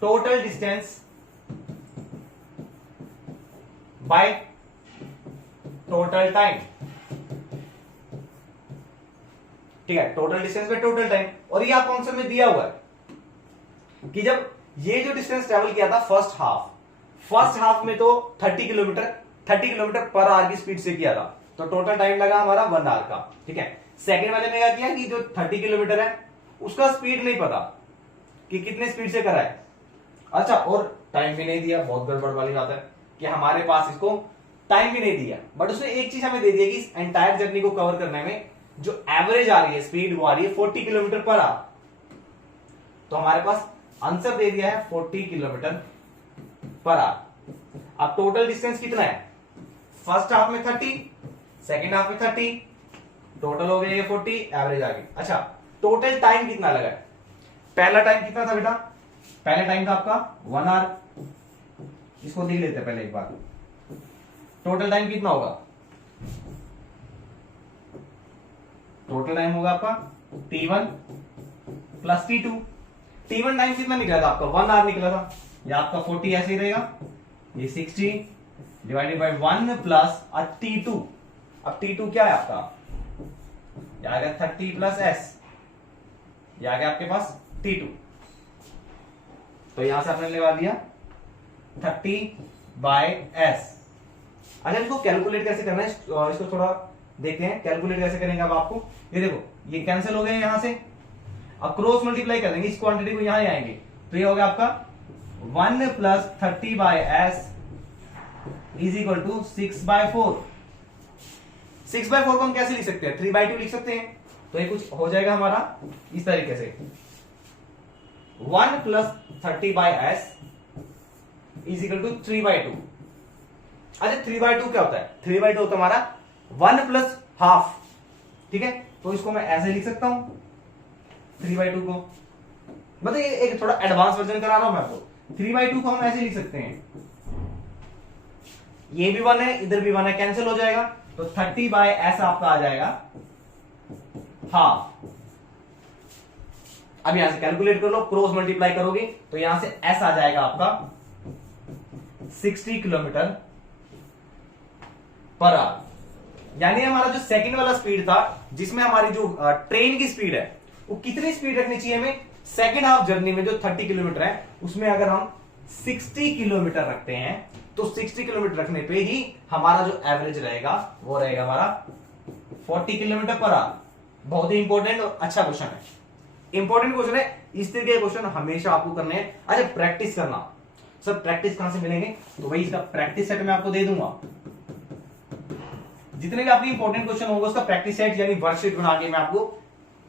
Total distance by total time. ठीक है, total distance by total time. और ये आपको आंसर में दिया हुआ है कि जब ये जो डिस्टेंस ट्रेवल किया था फर्स्ट हाफ में तो 30 किलोमीटर पर आवर की स्पीड से किया था, तो टोटल टाइम लगा हमारा 1 आवर का। ठीक है, सेकंड वाले में क्या किया कि जो 30 किलोमीटर है उसका स्पीड नहीं पता कि कितने स्पीड से करा है। अच्छा, और टाइम भी नहीं दिया, बहुत गड़बड़ वाली बात है कि हमारे पास इसको टाइम भी नहीं दिया, बट उसने एक चीज हमें दे दिया कि इस एंटायर जर्नी को कवर करने में जो एवरेज आ रही है स्पीड वो आ रही है 40 किलोमीटर पर आवर। तो हमारे पास आंसर दे दिया है 40 किलोमीटर पर आवर। अब टोटल डिस्टेंस कितना है? फर्स्ट हाफ में 30, सेकेंड हाफ में 30, टोटल हो गया ये 40, एवरेज आ गई। अच्छा, टोटल टाइम कितना लगा है? पहला टाइम कितना था बेटा? पहले टाइम था आपका 1 आवर। इसको देख लेते हैं पहले एक बार, टोटल टाइम कितना होगा? टोटल टाइम होगा आपका T1 plus T2। T1 time कितना निकला था आपका? 1 आवर निकला था, या आपका 40 ऐसे ही रहेगा, ये 60 डिवाइडेड बाय 1 प्लस T2। अब T2 क्या है आपका? ये आ गया 30 प्लस S, ये आ गया आपके पास T2। तो यहां से आपने लगा दिया 30 बाय S। अच्छा, इसको कैलकुलेट कैसे करना है, इसको थोड़ा देखते हैं कैलकुलेट कैसे करेंगे। अब आपको ये देखो, ये कैंसिल हो गए यहां से, अब क्रॉस मल्टीप्लाई कर देंगे इस क्वांटिटी को, यहां ही आएंगे, तो ये हो गया आपका 1 plus 30 by S is equal to 6/4। 6/4 को हम कैसे लिख सकते हैं? 3/2 लिख सकते हैं। तो ये कुछ हो जाएगा हमारा इस तरीके से, 1 plus 30 by S is equal to 3/2। अच्छा, 3/2 क्या होता है? 3/2 होता है हमारा 1 प्लस हाफ। ठीक है, तो इसको मैं ऐसे लिख सकता हूं 3/2 को, मतलब ये एक थोड़ा एडवांस वर्जन करा रहा हूं मैं आपको। 3/2 को हम ऐसे लिख सकते हैं, ये भी 1 है, इधर भी 1 है, कैंसिल हो जाएगा, तो 30 बाय एस आपका आ जाएगा हाफ। अब यहां से कैलकुलेट कर लो, क्रॉस मल्टीप्लाई करोगे तो यहां से एस आ जाएगा आपका 60 किलोमीटर पर आवर। यानी हमारा जो सेकंड वाला स्पीड था, जिसमें हमारी जो ट्रेन की स्पीड है वो कितनी स्पीड रखनी चाहिए हमें? सेकंड हाफ जर्नी में जो 30 किलोमीटर है उसमें अगर हम 60 किलोमीटर रखते हैं तो 60 किलोमीटर रखने पे ही हमारा जो एवरेज रहेगा वो रहेगा हमारा 40 किलोमीटर पर आवर। बहुत ही इंपॉर्टेंट और अच्छा क्वेश्चन है। इंपॉर्टेंट क्वेश्चन है, इस तरह के क्वेश्चन हमेशा आपको करने हैं। अच्छा प्रैक्टिस करना, सर प्रैक्टिस कहां से मिलेंगे, तो वही इसका प्रैक्टिस सेट मैं आपको दे दूंगा। जितने भी आपके इंपॉर्टेंट क्वेश्चन होंगे उसका प्रैक्टिस सेट यानी वर्कशीट बना के मैं आपको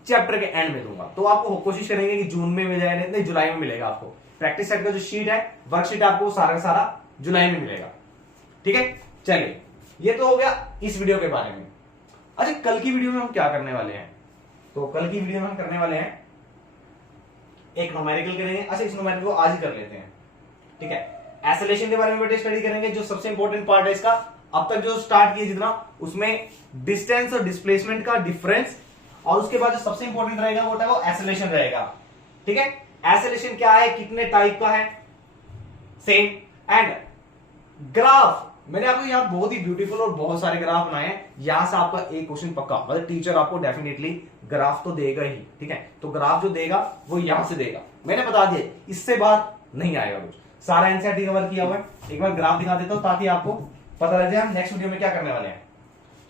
चैप्टर के एंड में दूंगा। तो आपको कोशिश करेंगे कि जून में मिल जाए, नहीं जुलाई में मिलेगा आपको। प्रैक्टिस सेट का जो शीट है, वर्कशीट आपको सारा का सारा जुलाई में मिलेगा। ठीक है, चलिए ये तो हो गया इस वीडियो के बारे में। अच्छा कल की वीडियो में हम क्या करने वाले हैं, तो कल की वीडियो में हम करने वाले हैं एक न्यूमेरिकल करेंगे। अच्छा इस न्यूमेरिकल को आज ही कर लेते हैं, ठीक है। एसोलेशन के बारे में बेटे स्टडी करेंगे, जो सबसे इंपॉर्टेंट पार्ट है इसका, अब तक जो स्टार्ट किया जितना, उसमें डिस्टेंस और डिस्प्लेसमेंट का डिफरेंस, और उसके बाद जो सबसे इंपॉर्टेंट रहेगा वो एसोलेशन रहेगा। ठीक है, एसोलेशन क्या है, कितने टाइप का है, सेम। एंड ग्राफ मैंने आपको यहाँ बहुत ही ब्यूटीफुल और बहुत सारे ग्राफ बनाए हैं, यहां से आपका एक क्वेश्चन पक्का, मतलब टीचर आपको डेफिनेटली ग्राफ तो देगा ही। ठीक है, तो ग्राफ जो देगा वो यहां से देगा, मैंने बता दिया, इससे बाहर नहीं आएगा कुछ। सारा एनसीईआरटी कवर किया हुआ है, एक बार ग्राफ दिखा देता हूं ताकि आपको पता लग जाए हम नेक्स्ट वीडियो में क्या करने वाले हैं।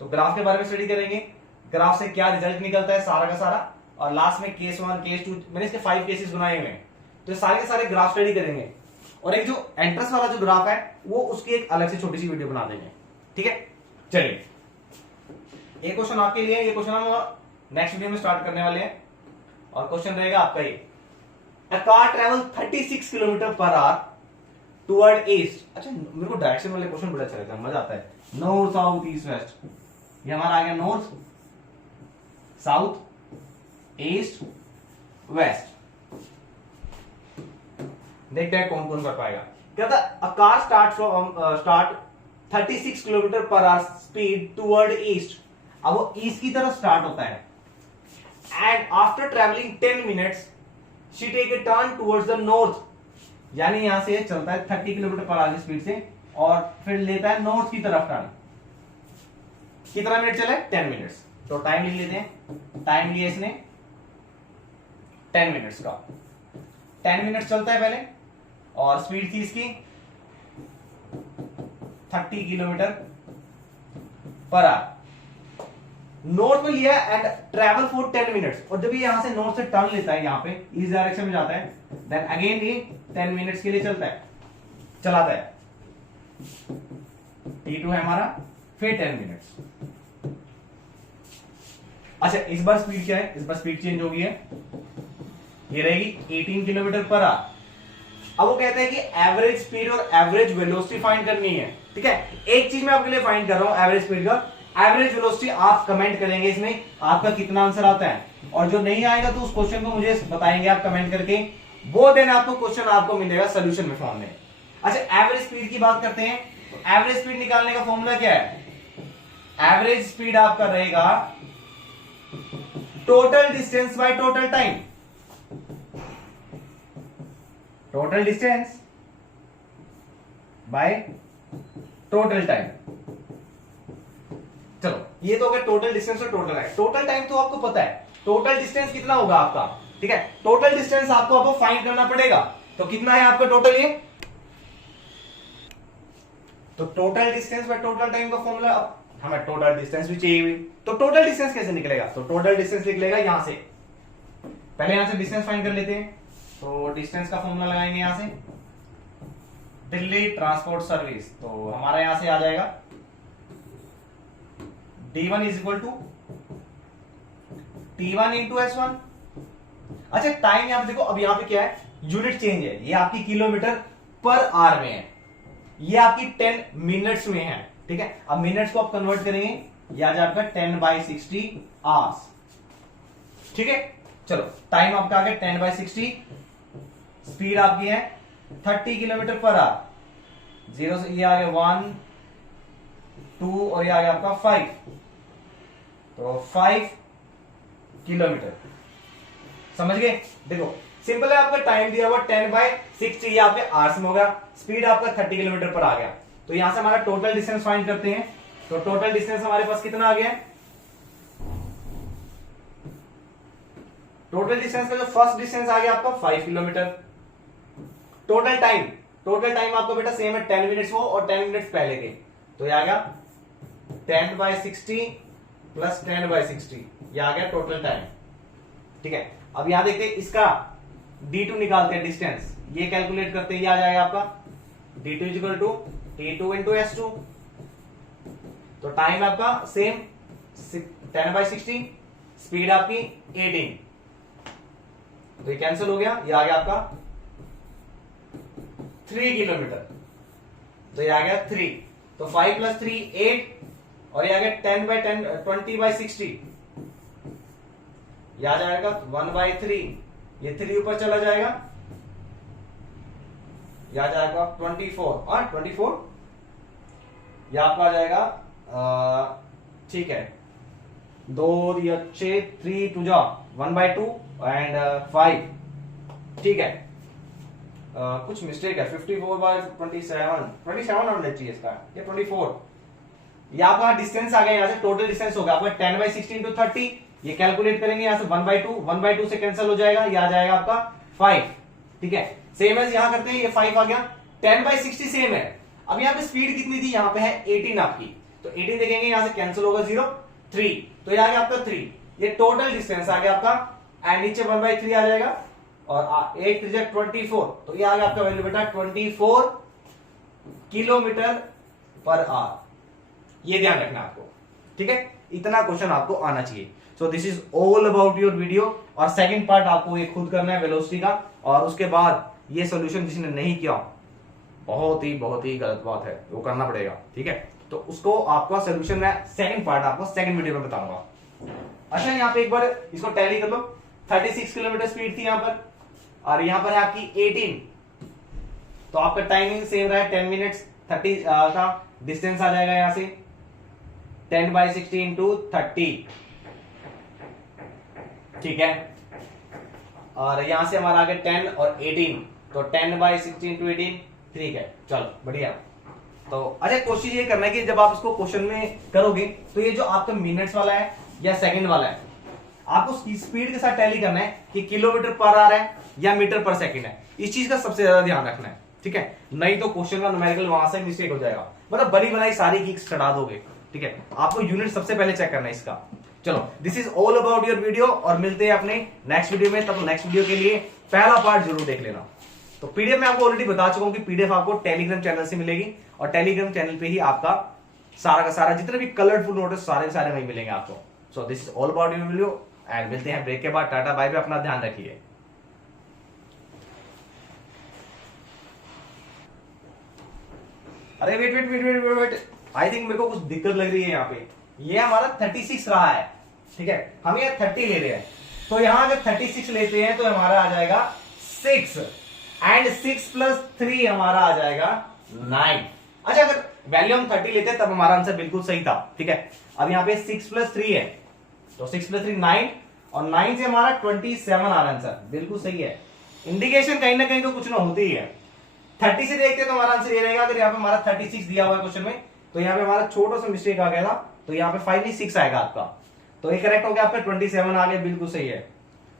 तो ग्राफ के बारे में स्टडी करेंगे, ग्राफ से क्या रिजल्ट निकलता है सारा का सारा, और लास्ट में केस 1 केस 2, मैंने इसके 5 केसेस बनाए हुए हैं, तो सारे के सारे ग्राफ स्टडी करेंगे। और एक जो एंट्रेंस वाला जो ग्राफ है वो उसकी एक अलग से छोटी सी वीडियो बना देंगे। ठीक है, चलिए एक क्वेश्चन आपके लिए, ये क्वेश्चन हम नेक्स्ट वीडियो में स्टार्ट करने वाले हैं, और क्वेश्चन रहेगा आपका ये, a car travel 36 kilometre per our toward east. अच्छा मेरे को डायरेक्शन वाले क्वेश्चन बड़ा अच्छा लगता है, मजा आता है। नॉर्थ साउथ ईस्ट वेस्ट, ये हमारा आ गया नॉर्थ साउथ ईस्ट वेस्ट। देखते हैं कौन कौन कर पाएगा। कहता a car start 36 kilometre per hour speed toward east. अब वो ईस्ट की तरफ स्टार्ट होता है, and after travelling 10 minutes she take a turn towards the north, यानी यहां से चलता है 30 किलोमीटर पर आवर की स्पीड से, और फिर लेता है नॉर्थ की तरफ टर्न। कितना मिनट चले, 10 मिनट्स। तो टाइम लिख लेते हैं, टाइम लिया इसने 10 मिनट्स का, 10 मिनट्स चलता है पहले, और स्पीड थी इसकी 30 किलोमीटर पर आवर। नॉर्थ में लिया एंड ट्रेवल फॉर 10 मिनट्स, और जब ये यहां से नॉर्थ से टर्न लेता है, यहां पे इस डायरेक्शन में जाता है, देन अगेन ये 10 मिनट्स के लिए चलाता है। T2 है हमारा, फिर 10 मिनट्स। अच्छा इस बार स्पीड क्या है, इस बार स्पीड चेंज होगी है, ये रहेगी 18 किलोमीटर पर आवर। अब वो कहते हैं कि एवरेज स्पीड और एवरेज वेलोसिटी फाइंड करनी है। ठीक है, एक चीज मैं आपके लिए फाइंड कर रहा हूं, एवरेज स्पीड का, एवरेज वेलोसिटी आप कमेंट करेंगे इसमें आपका कितना आंसर आता है, और जो नहीं आएगा तो उस क्वेश्चन को मुझे बताएंगे आप कमेंट करके, वो देन आपको क्वेश्चन आपको मिलेगा सोल्यूशन में फॉर्म में। अच्छा एवरेज स्पीड की बात करते हैं, तो एवरेज स्पीड निकालने का फॉर्मूला क्या है, एवरेज स्पीड आपका रहेगा total distance by total time, total distance by total time. चलो ये तो हो गया टोटल डिस्टेंस और टोटल टाइम। टोटल टाइम तो आपको पता है, टोटल डिस्टेंस कितना होगा आपका, ठीक है, टोटल डिस्टेंस आपको फाइंड करना पड़ेगा। तो कितना है आपका टोटल ये, तो total distance by total time का फॉर्मूला, हमें टोटल डिस्टेंस भी चाहिए हुई, तो टोटल डिस्टेंस कैसे निकलेगा, तो टोटल डिस्टेंस निकलेगा यहां से, पहले यहां से डिस्टेंस फाइंड कर लेते हैं। तो डिस्टेंस का फॉर्मूला लगाएंगे यहां से, दिल्ली ट्रांसपोर्ट सर्विस, तो हमारा यहां से आ जाएगा D1 is equal to T1 into S1। अच्छा टाइम यहां पे देखो, अब यहां पे क्या है, यूनिट चेंज है, ये आपकी किलोमीटर पर आवर में है, ये आपकी 10 मिनट्स में है। ठीक है, अब मिनट्स को आप कन्वर्ट करेंगे, यह आ जाएगा 10/60 आवर्स। ठीक है, चलो टाइम आपका आ गया 10/60, स्पीड आपकी है 30 किलोमीटर पर आवर, 0 से ये आ गया 1 2 और ये आ गया आपका 5, तो 5 किलोमीटर। समझ गए, देखो सिंपल है, आपका टाइम दिया हुआ 10/60, ये आपके आवर्स में हो गया, स्पीड आपका 30 किलोमीटर पर आ गया। तो यहां से हमारा टोटल डिस्टेंस फाइंड करते हैं, तो टोटल डिस्टेंस हमारे पास कितना आ गया, टोटल डिस्टेंस का जो फर्स्ट डिस्टेंस आ गया आपका 5 किलोमीटर। टोटल टाइम आपका बेटा सेम है, 10 मिनट्स वो और 10 मिनट्स पहले के, तो ये आ गया 10/60 प्लस 10/60, ये आ गया टोटल टाइम। ठीक है, अब यहां देखते हैं इसका d2 निकालते हैं, डिस्टेंस ये कैलकुलेट करते हैं, ये आ जाएगा आपका d2 equal to t2 into s2। तो टाइम आपका सेम 10/60, स्पीड आपकी 18, तो ये कैंसिल हो गया, ये आ गया आपका 3 किलोमीटर, तो ये आ गया 3, तो 5 + 3 8, और ये आ गया 10/10 20/60, ये आ जाएगा 1/3, ये 3 ऊपर चला जाएगा, ये आ जाएगा 24 और 24, ये आपका आ जाएगा ठीक है 2 या 6 3 2 जा 1/2 एंड 5, ठीक है कुछ मिस्टेक है, 54/27 होना चाहिए इसका, ये 24, ये आपका डिस्टेंस आ गया, यहां से टोटल डिस्टेंस होगा आपका 10/60 इंटू 30, ये कैलकुलेट करेंगे यहां से 1/2 से कैंसिल हो जाएगा, ये आ जाएगा आपका 5, ठीक है। सेम एज यहां करते हैं, ये 5 आ गया, 10/60 सेम है। अब यहां पे स्पीड कितनी थी, यहां पे है 18 आपकी, तो 18 देखेंगे यहां से कैंसिल होगा 0 3, तो ये आ गया आपका 3, ये टोटल डिस्टेंस आ गया आपका, एंड नीचे 1/3 आ जाएगा, और 8 3 24, तो ये आ गया आपका वैल्यू बेटा 24 किलोमीटर पर आवर, ये ध्यान रखना आपको, ठीक है। इतना क्वेश्चन आपको आना चाहिए। So this is all about your video, और सेकंड पार्ट आपको ये खुद करना है वेलोसिटी का, और उसके बाद ये सोल्यूशन जिसने नहीं किया बहुत ही गलत बात है, वो करना पड़ेगा, ठीक है। तो उसको आपका सोल्यूशन मैं सेकंड पार्ट आपको सेकंड वीडियो में बताऊंगा। अच्छा यहाँ पे एक बार इसको टैली कर लो, 36 किलोमीटर स्पीड थी यहाँ पर, और यहाँ पर है आपकी 18, तो आपका टाइमिंग सेम रहा है 10 मिनट्स, 30 का डिस्टेंस आ जाएगा यहां से 10/60 इंटू 30, ठीक है, और यहां से हमारा आ गया 10 और 18, तो 10/60 इंटू 18, ठीक है, चलो बढ़िया। तो अच्छा कोशिश ये करना है कि जब आप इसको क्वेश्चन में करोगे तो ये जो आपका मिनट्स वाला है या सेकंड वाला है, आपको स्पीड के साथ टैली करना है कि किलोमीटर पर आवर है या मीटर पर सेकंड है, इस चीज का सबसे ज्यादा ध्यान रखना है, ठीक है। नहीं तो क्वेश्चन का न्यूमेरिकल वहां से मिस्टेक हो जाएगा, मतलब बड़ी बनाई सारी गिग्स चढ़ा दोगे, ठीक है। आपको यूनिट सबसे पहले चेक करना है इसका। चलो this is all about your video, और मिलते हैं अपने नेक्स्ट वीडियो में। तब नेक्स्ट वीडियो के लिए पहला पार्ट जरूर देख लेना। तो पीडीएफ में आपको ऑलरेडी बता चुका हूं कि पीडीएफ आपको टेलीग्राम चैनल से मिलेगी, और टेलीग्राम चैनल पे ही आपका सारा का सारा जितने भी कलरफुल नोट्स सारे वही मिलेंगे आपको। So this is all about your video, and मिलते हैं ब्रेक के बाद। टाटा बाय बाय, अपना ध्यान रखिए। अरे वेट, आई थिंक मेरे को कुछ दिक्कत लग रही है यहाँ पे। ये हमारा 36 रहा है, ठीक है, हम ये 30 ले रहे हैं, तो यहां अगर 36 लेते हैं तो हमारा आ जाएगा 6, एंड 6 + 3 हमारा आ जाएगा 9। अच्छा अगर वैल्यू हम 30 लेते हैं तब हमारा आंसर बिल्कुल सही था, ठीक है। अब यहाँ पे 6 + 3 है, तो 6 + 3 9, और 9 से हमारा 27 आ रहा आंसर, बिल्कुल सही है। इंडिकेशन कहीं ना कहीं तो कुछ ना होती ही है। 30 से देखते हैं तो हमारा आंसर ये रहेगा। अगर यहाँ पे हमारा 36 दिया हुआ है क्वेश्चन में, तो यहाँ पे हमारा छोटा सा मिस्टेक आ गया था, तो यहाँ पे 5 नहीं 6 आएगा आपका, तो ये करेक्ट हो गया, आपका 27 आ गया, बिल्कुल सही है।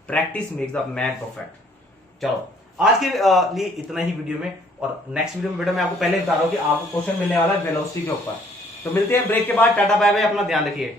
Practice makes the man perfect. चलो आज के लिए इतना ही वीडियो में, और नेक्स्ट वीडियो में बेटा मैं आपको पहले बता रहा हूँ कि आपको क्वेश्चन मिलने वाला है वेलोसिटी के ऊपर। तो मिलते हैं ब्रेक के बाद, टाटा बाय बाय, अपना ध्यान रखिए।